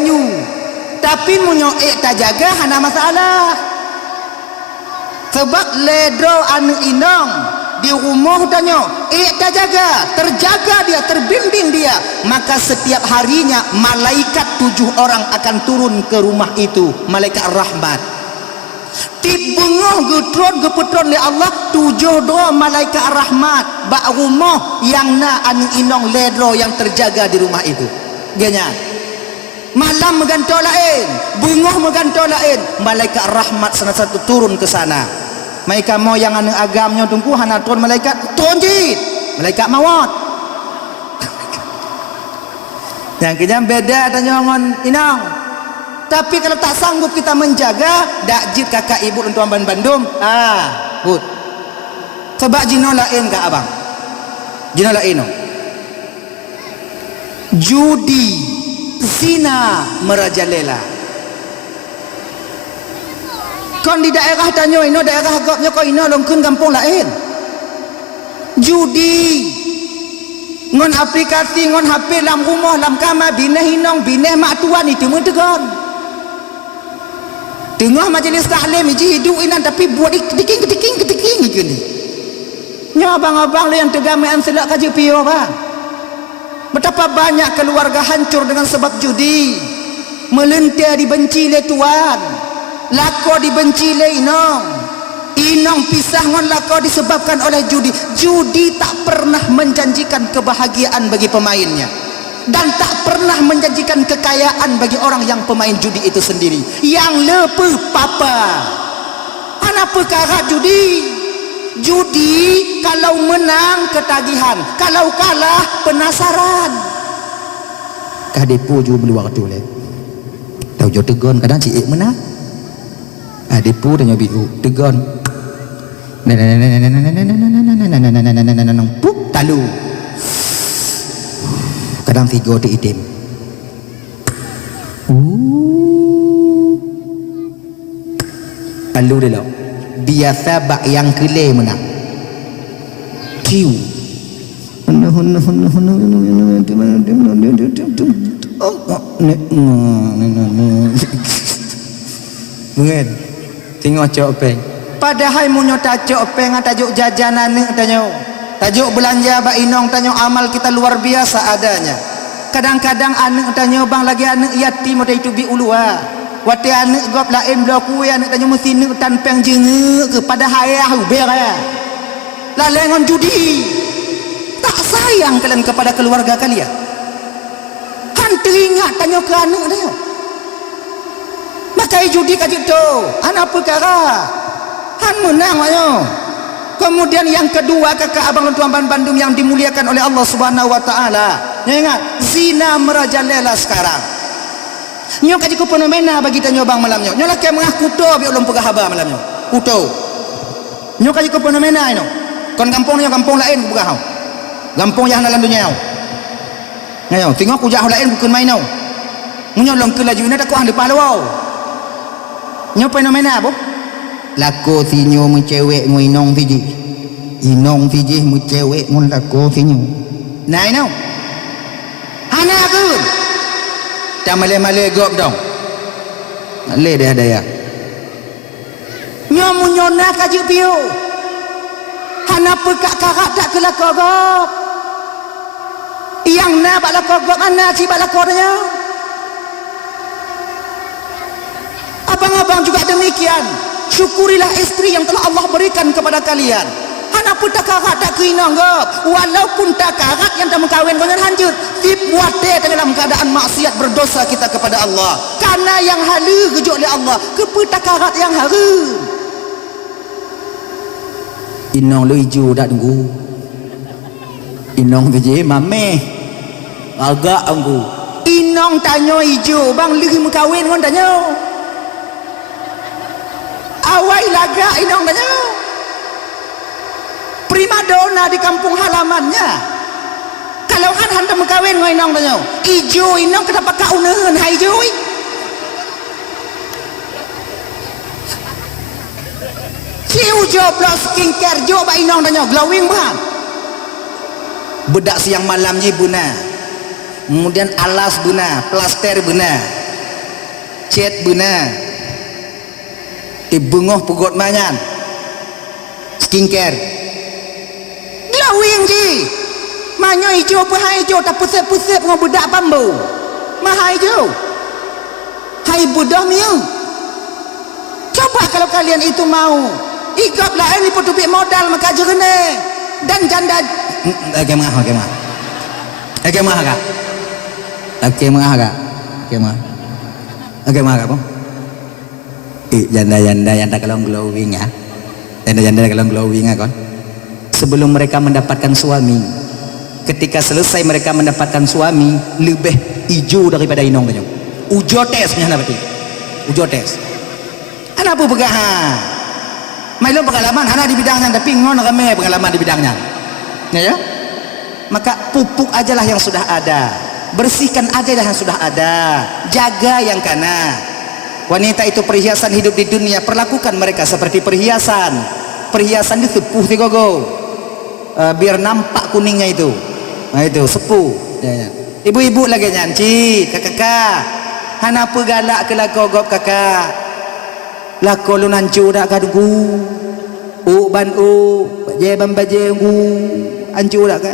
you. Tapi munyo tak jaga hana masalah. Sebab ledro anak inong di rumah tanyo, tak jaga, terjaga dia, terbimbing dia, maka setiap harinya malaikat 7 orang akan turun ke rumah itu, malaikat rahmat. Tibunguh gepetron oleh Allah 7 doa malaikat rahmat bak rumah yang na anu inong ledro yang terjaga di rumah itu. Ganya malam megantol lain, bunguh megantol lain, malaikat rahmat satu turun ke sana. Mereka mau yang anu agamnya tunggu hana turun malaikat tunjit malaikat mawat. Yang kejam beda tanya ngon inong. Tapi kalau tak sanggup kita menjaga, dak jid kakak ibu untuk Tuan Bandung. Hut. Sebab jino lain kak abang. Jino lain. Judi, zina merajalela. Kon di daerah tanyo ino, daerah agaknya kau ino longkun kampung lain. Judi. Ngon aplikasi, ngon HP lam rumah, lam kamar, bineh inong, bineh mak tuan itu mentegon. Tengah majlis taklim iji hidup inan tapi buat ketiking gitu ni. Nya abang-abang yang tegamian selak kaji pio bang. Betapa banyak keluarga hancur dengan sebab judi. Melentir dibenci le tuan. Lako dibenci le inong. Inong pisah ngon lako disebabkan oleh judi. Judi tak pernah menjanjikan kebahagiaan bagi pemainnya. Dan tak pernah menjanjikan kekayaan bagi orang yang pemain judi itu sendiri. Yang lepe papa. Ana perkara judi. Judi kalau menang ketagihan, kalau kalah penasaran. Kadepo juga beli waktu le. Tahu jo tegon kadang cik menang. Adepo tanya biu tegon. Puk talu. Kadang figur di itim. Lalu dia lo. Biasa bak yang kelih menang. Kiu. Mungkin. Tengok cok peng. Padahal munyo tajuk peng tajuk jajanan ni tanya. Tajuk belanja bak inong tanya amal kita luar biasa adanya. Kadang-kadang anak tanya bang lagi anak yatim ada itu bi ulua. Wati anak gop lain bloku anak tanya mesti nak tanpeng jenguk kepada hayah uber ya. Lalengon judi. Tak sayang kalian kepada keluarga kalian. Han teringat tanya ke anak dia. Makai judi kaji tu. Anak perkara. Han menang ayo. Kemudian yang kedua kakak abang tuan Bandung yang dimuliakan oleh Allah Subhanahu wa taala. Ingat, zina merajalela sekarang. Nyo kaji ku fenomena bagi tanyo bang malamnya. Nyo laki mengah kuto bi ulun pegah haba malamnya. Kuto. Nyo kaji ku fenomena ino. Kon kampung nyo kampung lain ku pegah. Kampung yang dalam dunia. Ngayo, tengok ku jah lain bukan main. Nyo long ke laju na tak ku hang depan lawau. Nyo fenomena apa? Lako sinyo mu cewek mu inong tiji. Inong tiji mu cewek mu lako sinyo. Nah ino. Hana aku. Tak male-male gop dong. Male dah daya. Nyo mu nyona kaji pio. Hana pekak karak tak ke lako gop. Yang na bak lako gop ana si bak lako nya. Abang-abang juga demikian. Syukurilah istri yang telah Allah berikan kepada kalian. Hana pun tak karat tak keinang gop. Walaupun tak karat yang tak mengkawin dengan hancur. Dibuat dia dalam keadaan maksiat berdosa kita kepada Allah. Karena yang halu kejuk oleh Allah. Keputak karat yang haru. Inong lu hijau tak tunggu. Inong kerja mame. Agak tunggu. Inong tanya hijau. Bang lu mengkawin kan tanya. Awai laga inong tanya. Prima dona di kampung halamannya. Kalau kan hantar mengkawin dengan inong tanya. Ijo inong kenapa kau nehen hai joi? di ujo blok skincare jo ba inong danyo glowing bang bedak siang malam je buna kemudian alas buna plaster buna cat buna dibungoh pugot manyan skincare glowing je manyo hijau pahai hijau tak pusat-pusat dengan budak bambu mahai hijau hai budak miu coba kalau kalian itu mau igap lah ini potubik modal maka jerene dan janda agak mah apa janda-janda yang tak kalau glowing ya janda-janda kalau glowing ya kon sebelum mereka mendapatkan suami ketika selesai mereka mendapatkan suami lebih hijau daripada inong tanya ujo tesnya berarti ujo tes anak apa pegahan mailo pengalaman hana di bidangnya tapi ngon rame pengalaman di bidangnya ya maka pupuk ajalah yang sudah ada bersihkan ajalah yang sudah ada jaga yang kana wanita itu perhiasan hidup di dunia perlakukan mereka seperti perhiasan itu sepuh tigogo biar nampak kuningnya itu nah itu sepuh ya. Ibu-ibu lagi nyanci kakak hana apa galak ke lakogop kakak lako lu nancu dak kadugu ban baje ban baje ancu dak ka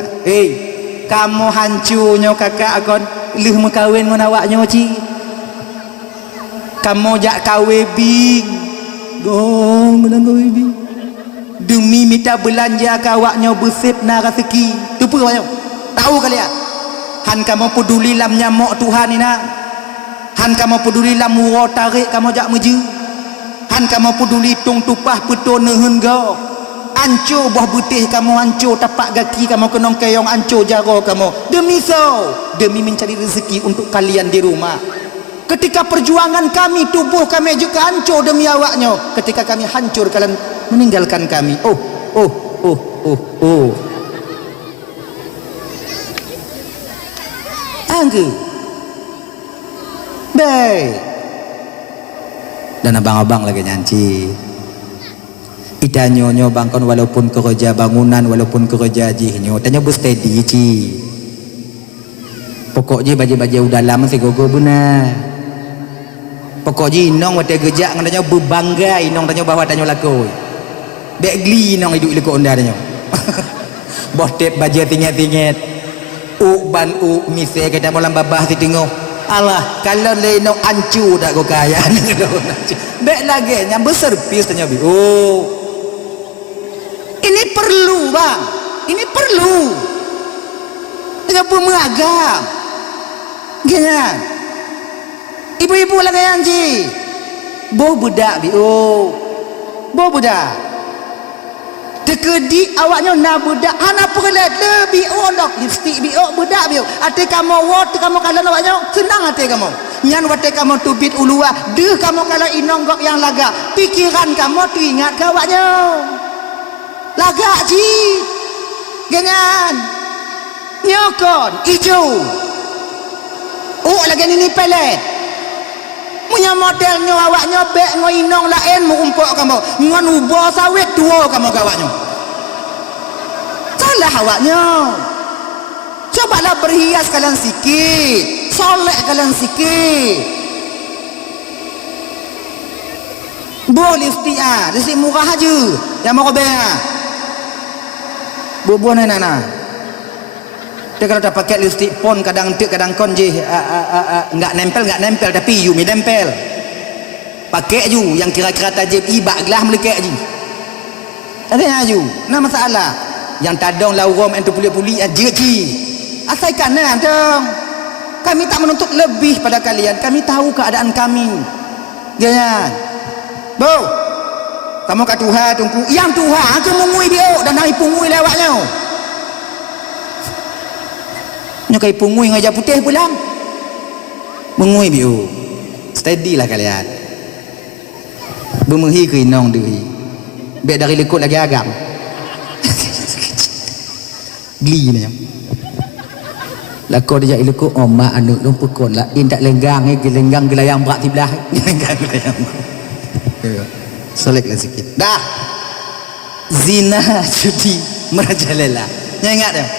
kamu hancurnya kakak akon lih mekawin ngon awaknya ci kamu jak kawe bing gong menang kawe bing demi minta belanja kawaknya besip na rezeki tu apa awaknya tahu kalian han kamu peduli lam nyamuk Tuhan ina han kamu peduli lam muro tarik kamu jak meju han kamu peduli tung tupah peto nehun go ancur buah putih kamu ancur tapak kaki kamu kenong keong ancur jaro kamu demi mencari rezeki untuk kalian di rumah ketika perjuangan kami tubuh kami juga hancur demi awaknya ketika kami hancur kalian meninggalkan kami angge baik dan abang-abang lagi nyanci ida nyonya bangkon walaupun kerja bangunan walaupun kerja jihnyo tanya bu steady ci pokoknya baje-baje udah lama si gogo buna pokoknya inong wate gejak ngananya berbangga inong tanya bahwa tanya laku dek gli inong hidup liko unda tanya boh tep baje tingget-tingget ban mise kita malam babah si tengok alah kalau lenong ancu dak go kaya dek lagi yang berservis tanya bi ini perlu bang ini perlu tanya pemagam gini ibu-ibu lagi anji boh budak bi boh budak dekedi awaknya na budak anak perelet lebih ondok lipstick bi budak bi ate kamu wat kamu kalau awaknya senang ate kamu nyan wate kamu tubit ulua deh kamu kalau inonggok yang laga pikiran kamu tu ingat ke awaknya laga ji gengan nyokon hijau lagi ini pelet punya modelnya awaknya bek ngoinong lain mengumpuk kamu ngon ubah sawit dua kamu kawaknya salah awaknya cobalah berhias kalian sikit solek kalian sikit boleh lipstick murah aja yang mau bayar bubuh nana dia kalau dah pakai lipstick pon kadang tik kadang kon je enggak nempel tapi you mi nempel pakai ju yang kira-kira tajib ibak gelah melekek je ada ju nah masalah yang tadong laurom entu puli-puli aje ji asaikan nah dong kami tak menuntut lebih pada kalian kami tahu keadaan kami jangan bo kamu kat Tuhan tunggu yang Tuhan ke mengui dia dan hari pungui lewatnya nyokai pungui ngajak putih pulang mengui biu steady lah kalian bermehi ke inong diri biar dari lekut lagi agam geli ni lakon dia lekut mak anu lu pekon lah in tak lenggang gelenggang gelayang berat sebelah lenggang gelayang selek lah sikit dah zina, judi, merajalela. Nya ingat dah.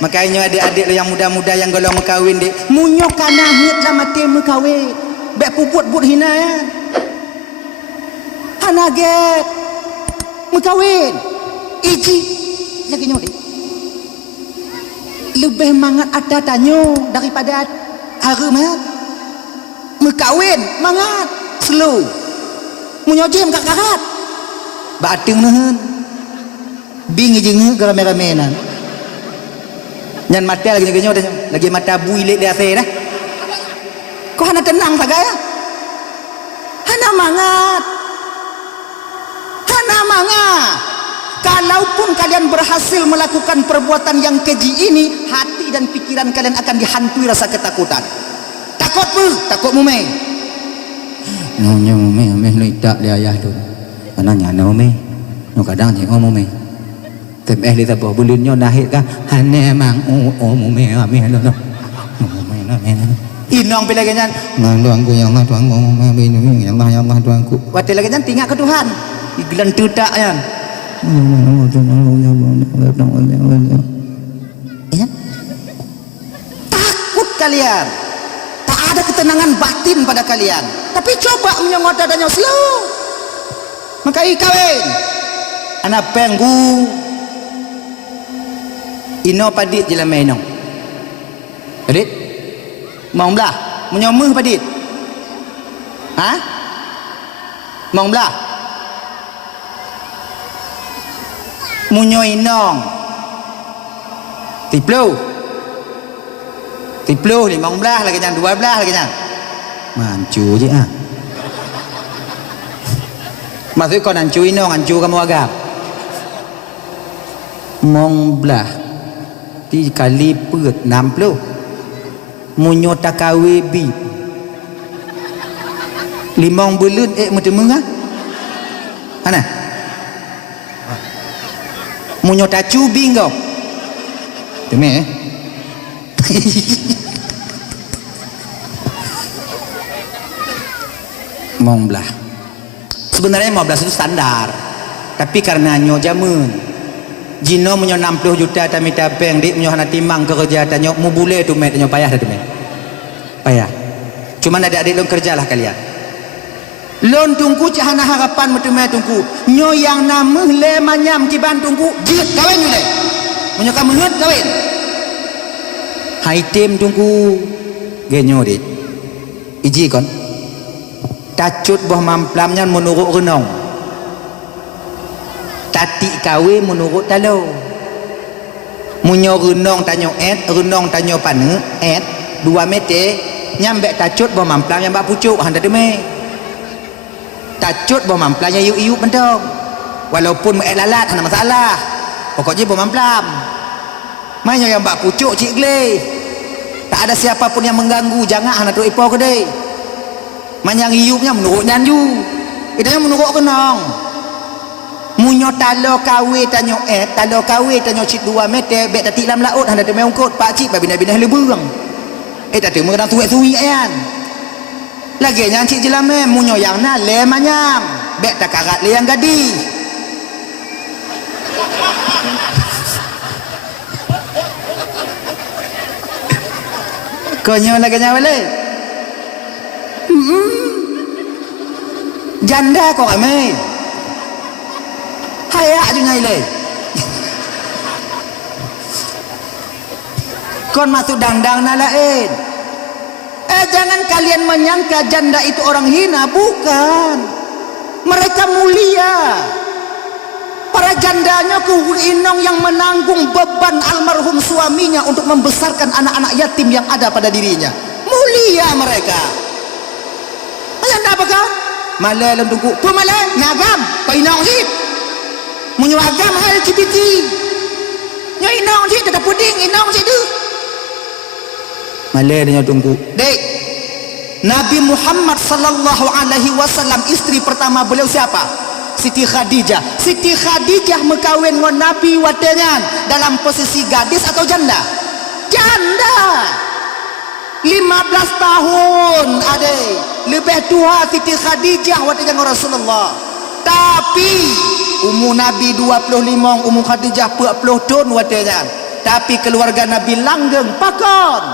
Makanya adik-adik yang muda-muda yang golong mekawin dek, munyok kana hit lah mati mekawin. Bek puput-put hina ya. Hanaget mekawin. Iji lagi nyok. Lebih mangat ada tanyo daripada harum ya. Mekawin mangat slow. Munyojem kakarat. Batung nahan. Bing jeung rame-ramenan. Nyan mata lagi nyo lagi mata builik di atas dah. Kau hana tenang saga ya? Hana mangat. Hana mangat. Kalaupun kalian berhasil melakukan perbuatan yang keji ini, hati dan pikiran kalian akan dihantui rasa ketakutan. Takut pun, takut mumeh. Nyonya mumeh, mumeh lu idak li ayah tu. Ananya na mumeh. No kadang je mumeh. Temeh li tapo bulunnya nahit ka hane mang mumeh ameh lo no. Mumeh na men. Inong bila ganyan. Nang tuanku ya Allah tuanku mumeh bini ya Allah tuanku. Watil lagi ganyan tinggal ke Tuhan. Digelan tudak yan. Ya? Takut kalian. Tak ada ketenangan batin pada kalian. Tapi coba menyongot dadanya slow. Maka kawin. Anak penggu. Ino padit je lama ino. Padit? Mau belah? Menyomeh padit? Ha? Mau belah? Munyo inong tiplu 15 lagi jangan 12 lagi jangan mancu je ah maksud kau nancu inong ancu kamu agak mong belah 3 kali perut 60 munyo takawe bi 5 bulan mutemengah mana munyo tacu bingo teme mong belah sebenarnya 15 itu standar tapi karena nyo jamun jino munyo 60 juta tamita peng dik munyo hana timang kerja tanyo mu bule tu met nyo payah dah tu met payah cuman ada adik long kerjalah kalian lon tungku cahana harapan metume tungku nyo yang nama le manyam kiban tungku jit kawin le menyo kamu ngut kawin hai tim tungku genyo dit iji kon tacut boh mamplamnya menurut renong tati kawe menurut talo munyo renong tanyo renong tanyo pane 2 meter nyambek tacut boh mamplam yang bak pucuk handa deme tacut bawa mamplanya iu-iu bentong walaupun lalat ada masalah pokoknya bawa mamplam mainnya yang bak pucuk cik gle tak ada siapapun yang mengganggu jangan anak tu ipo kedai mainnya iunya menurut nyanju itu yang menurut kenong munyo talo kawe tanyo talo kawe tanyo cik 2 meter bek tatik dalam laut ada tu meungkut pak cik babina-bina leburang tak tu mengadang tuik-tuik kan lagi yang cik jelame munyo yang na le manyam bek takarat le yang gadi konyo lagi nyawa le janda kok ame hayak dengan le kon masuk dangdang na lain jangan kalian menyangka janda itu orang hina, bukan. Mereka mulia. Para jandanya inong yang menanggung beban almarhum suaminya untuk membesarkan anak-anak yatim yang ada pada dirinya. Mulia mereka. Janda apakah? Malai lentungku. Tu malai ngagam. Kau inong sih. Munyo agam hal cipiti. Nyo inong sih tetap puding inong sih tu. Malai dia tunggu. Dek, Nabi Muhammad sallallahu alaihi wasallam istri pertama beliau siapa? Siti Khadijah. Siti Khadijah mekawin dengan Nabi watengan dalam posisi gadis atau janda? Janda. 15 tahun adek. Lebih tua Siti Khadijah watengan Rasulullah. Tapi umur Nabi 25, umur Khadijah 40 tahun watanya. Tapi keluarga Nabi langgeng pakon.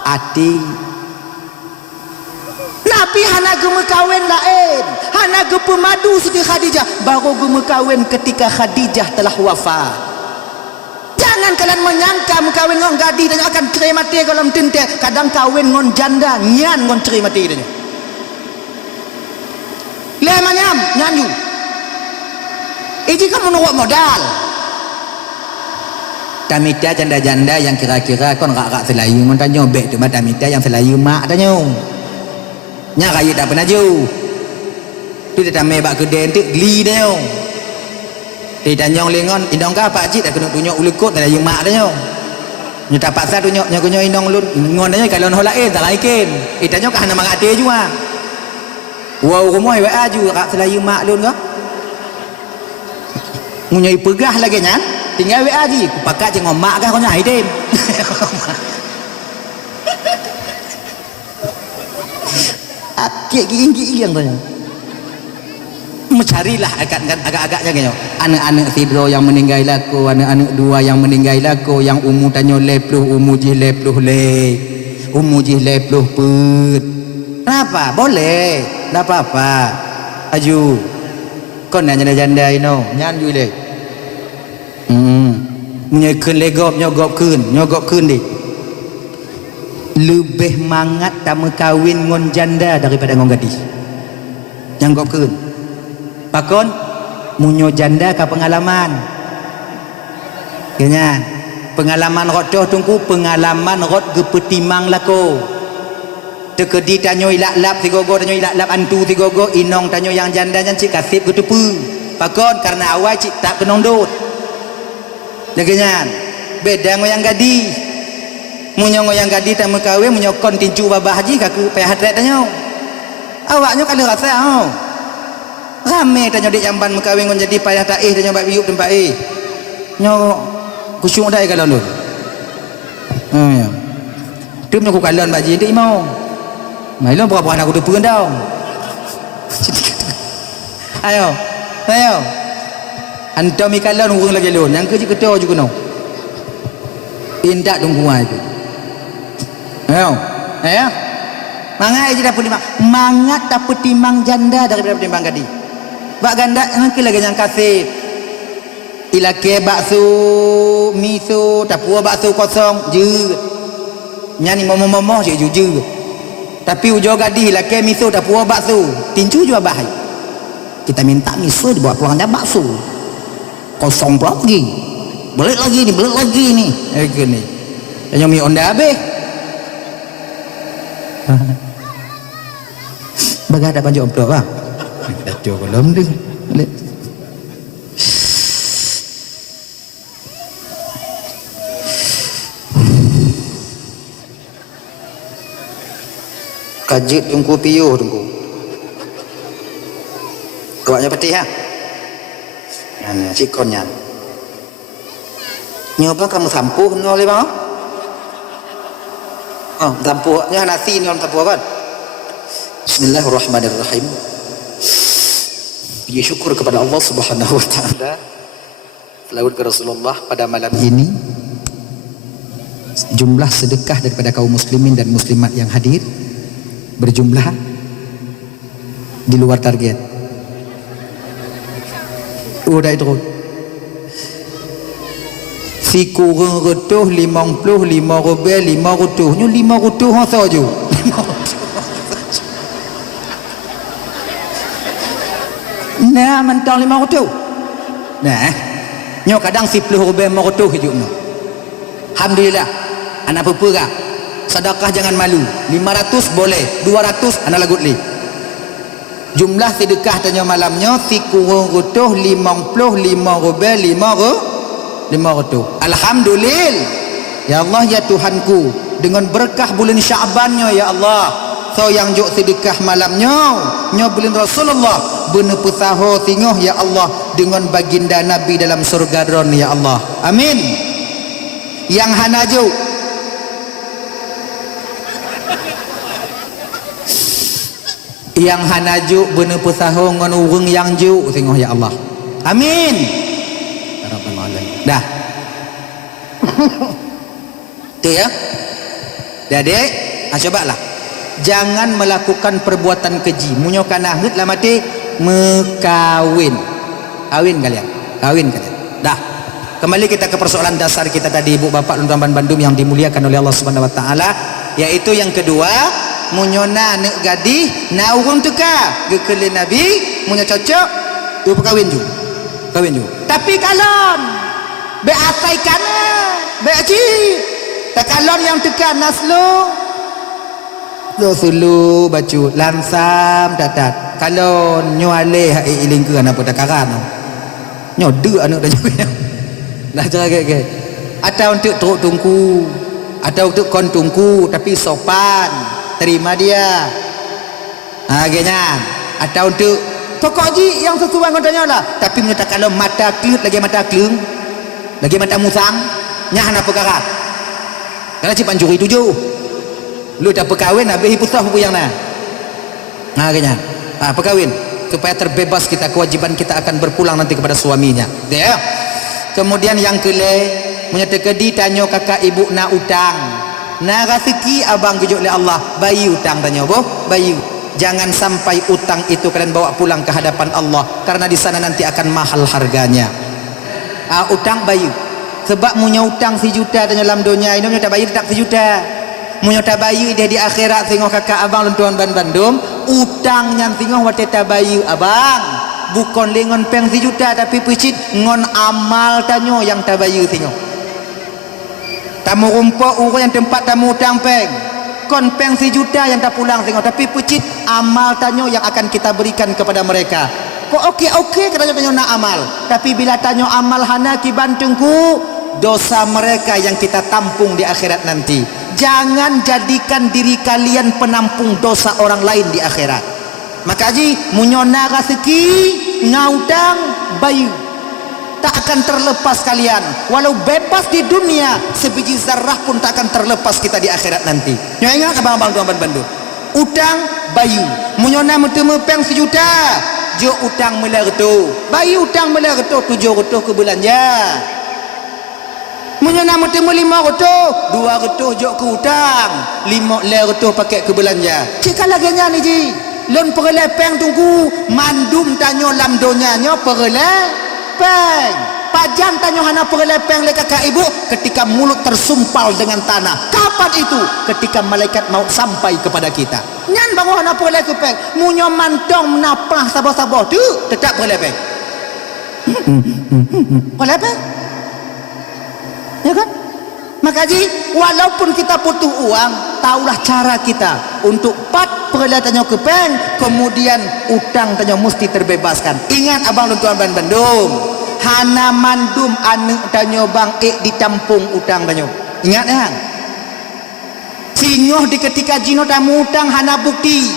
Ati Nabi hana gema kawin lain, hana ge pemadu Siti Khadijah, baru gema kawin ketika Khadijah telah wafat. Jangan kalian menyangka mengkawin ngon gadis dan akan cerai mati kalau tente. Kadang kawin ngon janda nyan ngon cerai mati dia. Le manyam nyanyu. Iji kan menurut modal. Tamita janda-janda yang kira-kira kon rak-rak selayu ngon tanyo bek tu tamita yang selayu mak tanyo. Nya kaya tak pernah ju. Tu dia tamai bak kedai tu geli dia. Dia tanya lengon indong ka pak cik tak kena tunjuk ulukut tak yang mak dia. Nya tak paksa tunjuk nya kunyo indong lun ngon dia kalau hol lain tak laikin. Tanya ka hana mangate jua. Wow rumah wa ju rak selayu mak lun ka. Munyai pegah lagi nyan. Tinggal WA je. Pakat je ngomak kan kau nyai dem. Akik gigi yang tanya. Mencarilah agak-agaknya kayaknya. Anak-anak sidro yang meninggal laku, anak-anak dua yang meninggal laku, yang umur tanya lepluh, umur jih lepluh le, umur jih lepluh put. Kenapa? Boleh. Tak apa-apa. Aju. Kau nak janda-janda ino, nyan ju le. Menyekun legop nyogop kun dik. Lebih mangat tamu kawin ngon janda daripada ngon gadis. Nyogop kun. Pakon munyo janda ka pengalaman. Kenya pengalaman rot doh tungku pengalaman rot gepetimang lako. Tekedi tanyo ilak-lap tigogo tanyo ilak-lap antu tigogo inong tanyo yang janda nyan cik kasip getepu. Pakon karena awal cik tak kenong dot. Laginya beda ngoyang gadis. Munyo ngoyang gadis tak mekawin munyo kon tincu babah haji kaku payah hatret tanyo. Awaknya kalau rasa rame tanyo dik jamban mekawin ngon jadi payah taih tanyo bak biuk tempat nyo kusyuk dai kalau lu. Ya. Tu nyo ku kalon bak ji dik mau. Mai lo berapa anak aku tu dau. Ayo. Antum ikalon urang lagi lon yang kerja ketua juga no. Indak tungguan itu. Ayo. Mangai je dapat timang. Mangat dapat timang janda daripada timang gadis. Bak ganda nanti lagi yang kasih. Ilake bakso miso tapua bakso kosong je. Nyani momo-momo je jujur. Tapi ujo gadis ilake miso tapua bakso. Tincu juga bahaya. Kita minta miso dibawa pulang dan bakso. Kosong lagi. Balik lagi ni. Gini. Tanya mi onda habis. Baga ada banjir amplop ah. Dah jauh belum tu. Kajit tunggu piuh tunggu. Kawaknya peti ha. Yan cikon yan. Nyoba kamu sampuh nol bang? Oh, sampuh. Nya nasi ni orang sampuh kan? Bismillahirrahmanirrahim. Puji syukur kepada Allah Subhanahu wa taala. Selawat ke Rasulullah pada malam ini. Jumlah sedekah daripada kaum muslimin dan muslimat yang hadir berjumlah di luar target. Udah itu. Si kurang retuh 55 rebel 5 retuh. Nyo 5 retuh hang saja. Nah, mentang 5 retuh. Nah, nyo kadang 10 rebel 5 retuh hidup no. Alhamdulillah. Anak pepera. Sedekah jangan malu. 500 boleh, 200 anak lagut li. Jumlah sedekah tanya malamnya si kurang retuh 55 rebel 5 retuh. Alhamdulillah. Ya Allah ya Tuhanku, dengan berkah bulan Syabannya ya Allah, so yang juk sedekah malamnya nya bulan Rasulullah bener pesaho tingoh ya Allah dengan baginda Nabi dalam surga ron ya Allah. Amin. Yang hanaju yang hanaju bener pesaho ngon urang yang ju tengok ya Allah. Amin ya rabbal alamin. Dah tu ya Dek, cobalah jangan melakukan perbuatan keji. Munyo kana hut lah mati mekawin. Kawin kalian. Dah. Kembali kita ke persoalan dasar kita tadi, Ibu Bapak dan Tuan Bandung yang dimuliakan oleh Allah Subhanahu wa taala, yaitu yang kedua, munyona nek gadih na urang tuka gekele Nabi, munyo cocok tu perkawin ju. Kawin ju. Tapi kalon be asai kana, be aci. Tak kalon yang tekan naslu lo sulu bacu lansam datat kalon nyuale hak iling ke apa tak karan nyo de anak dah juga dah cara ke atau untuk teruk tungku atau untuk kon tungku tapi sopan terima dia agaknya atau untuk pokok ji yang sesuai katanya lah tapi menyatakan kalau mata kelut lagi mata kelung lagi mata musang nyah apa karat. Karena cipan curi tujuh lu dah perkahwin habis pusah buku yang kayaknya perkahwin supaya terbebas kita, kewajiban kita akan berpulang nanti kepada suaminya ya. Kemudian yang kele menyatakan ditanya kakak ibu na utang na rezeki abang gejuk oleh Allah bayi utang tanya boh bayi jangan sampai utang itu kalian bawa pulang ke hadapan Allah karena di sana nanti akan mahal harganya. Utang bayi sebab munya utang 1 juta dalam dunia ini munya tak bayar tak 1 juta munya tak bayar dia di akhirat tengok kakak abang dan tuan Bandung utang yang tengok wate tak bayar abang bukan lengon peng 1 juta tapi picit ngon amal tanyo yang tak bayar tengok tamu rumput urang yang tempat tamu utang peng kon peng 1 juta yang tak pulang tengok tapi picit amal tanyo yang akan kita berikan kepada mereka kok okey katanya tanyo nak amal tapi bila tanyo amal hana ki bantengku dosa mereka yang kita tampung di akhirat nanti. Jangan jadikan diri kalian penampung dosa orang lain di akhirat. Maka haji munyona rezeki ngautang bayu tak akan terlepas kalian walau bebas di dunia sebiji zarah pun tak akan terlepas kita di akhirat nanti. Nyo ingat abang-abang tuan Bandung utang bayu munyona metemu peng 1 juta jo utang melertu bayu utang melertu 700 ke belanja munyona metemu 500 200 jo ke utang 500 pakai ke belanja cika lagi ni ji lon perle peng tunggu mandum tanyo lam donyanya perle peng pajang tanyo hana perle peng le kakak ibu ketika mulut tersumpal dengan tanah. Kapan itu? Ketika malaikat maut sampai kepada kita. Nyan baru hana perle ke peng munyo mantong menapah sabar-sabar tu tetap perle peng perle peng ya kan? Maka ji walaupun kita butuh uang taulah cara kita untuk pat perlatannya ke bank kemudian utang tanya mesti terbebaskan. Ingat abang dan tuan Bandung hana mandum anu tanya bang ditampung utang tanya ingat ya singoh di ketika jino tamu utang hana bukti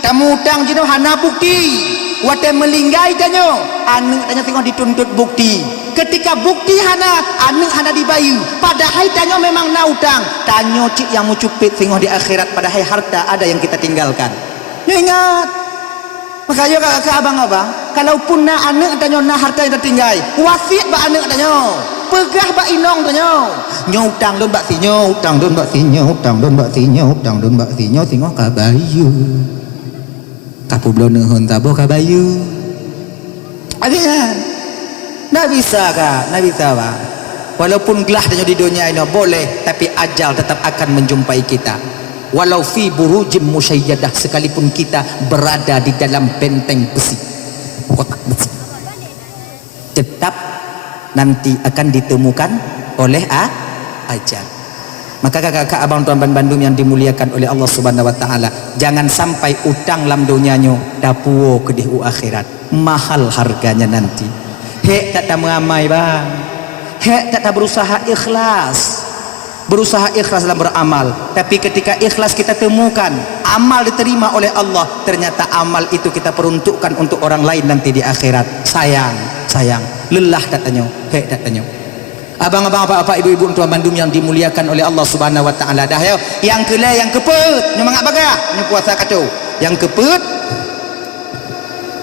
tamu utang jino hana bukti wate melinggai tanya anu tanya singoh dituntut bukti ketika bukti hana anu hana dibayu padahal tanya memang na utang tanya cik yang mucupit singoh di akhirat padahal harta ada yang kita tinggalkan ingat. Makanya ke abang-abang kalaupun na anak tanya na harta yang tertinggal wasiat ba anak tanya pegah ba inong tanya nyo utang don bak sinyo utang don bak sinyo utang don bak sinyo utang don bak sinyo singo ka bayu kapu blon neun tabo ka bayu ada ndak bisa ka ndak bisa ba walaupun gelah tanya di dunia ini boleh tapi ajal tetap akan menjumpai kita. Walau fi burujim musyayyadah sekalipun kita berada di dalam benteng besi kotak besi tetap nanti akan ditemukan oleh ajal. Maka kakak-kakak abang tuan Bandung yang dimuliakan oleh Allah Subhanahu wa taala jangan sampai utang lam dunianyo dapuo ke di akhirat mahal harganya nanti. Hek tak mengamai bang hek tak berusaha ikhlas dalam beramal tapi ketika ikhlas kita temukan amal diterima oleh Allah ternyata amal itu kita peruntukkan untuk orang lain nanti di akhirat sayang lelah katanya abang-abang bapak ibu-ibu tuan Bandung yang dimuliakan oleh Allah Subhanahu wa taala dah yo yang kele yang kepet nyo mangak bagah nyo puasa kacau Yang keput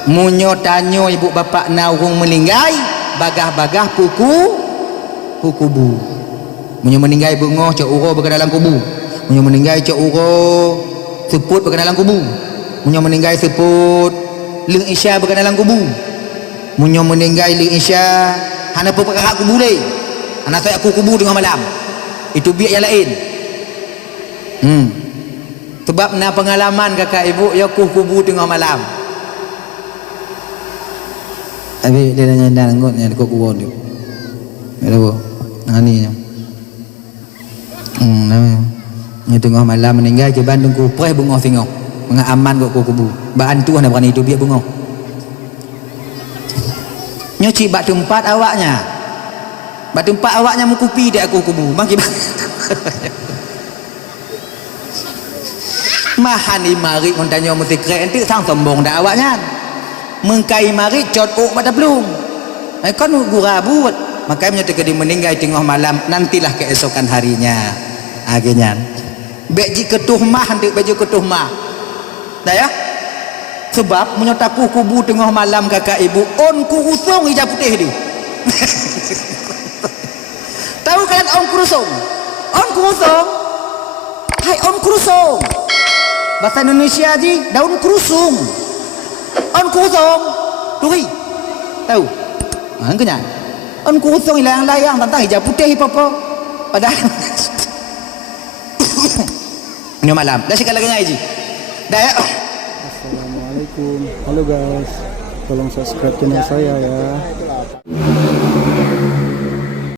munyo tanyo ibu bapa na urung melinggai bagah-bagah puku bu. Munyo meninggai bungo cak uro berada dalam kubu. Munyo meninggai cak uro seput berada dalam kubu. Munyo meninggai seput ling isya berada dalam kubu. Munyo meninggai ling isya hana apa perkara kubu le. Hana saya aku kubu tengah malam. Itu biar yang lain. Sebab na pengalaman kakak ibu ya kubu tengah malam. Tapi dia nanya ngotnya kok kubu dia. Ya tahu. Nganinya. Namanya. Ni tengah malam meninggal ke Bandung ku preh bunga tengok. Mengaman kok kubu. Bantu nak berani itu biar bunga. Nyoci bak tempat awaknya. Bak tempat awaknya mukupi dia aku kubu. Bangki. Mahani mari kontanya mesti keren tu sang sombong dak awaknya. Mengkai mari cot ok pada belum. Kan gura buat. Makanya ketika dia meninggal tengah malam nantilah keesokan harinya. Akhirnya. Beji ketuh mah hendak baju ketuh mah. Dah ya? Sebab menyataku kubu tengah malam kakak ibu on ku usung hijab putih dia. Tahu kan on kurusung? On kurusung. Hai on kurusung. Bahasa Indonesia ji daun kurusung. On kurusung. Tui. Tahu? Kenyang. On kurusung layang-layang tentang hijab putih apa-apa. Padahal ini malam. Dah sekali lagi ji. Dah ya. Assalamualaikum. Halo guys, tolong subscribe channel saya ya.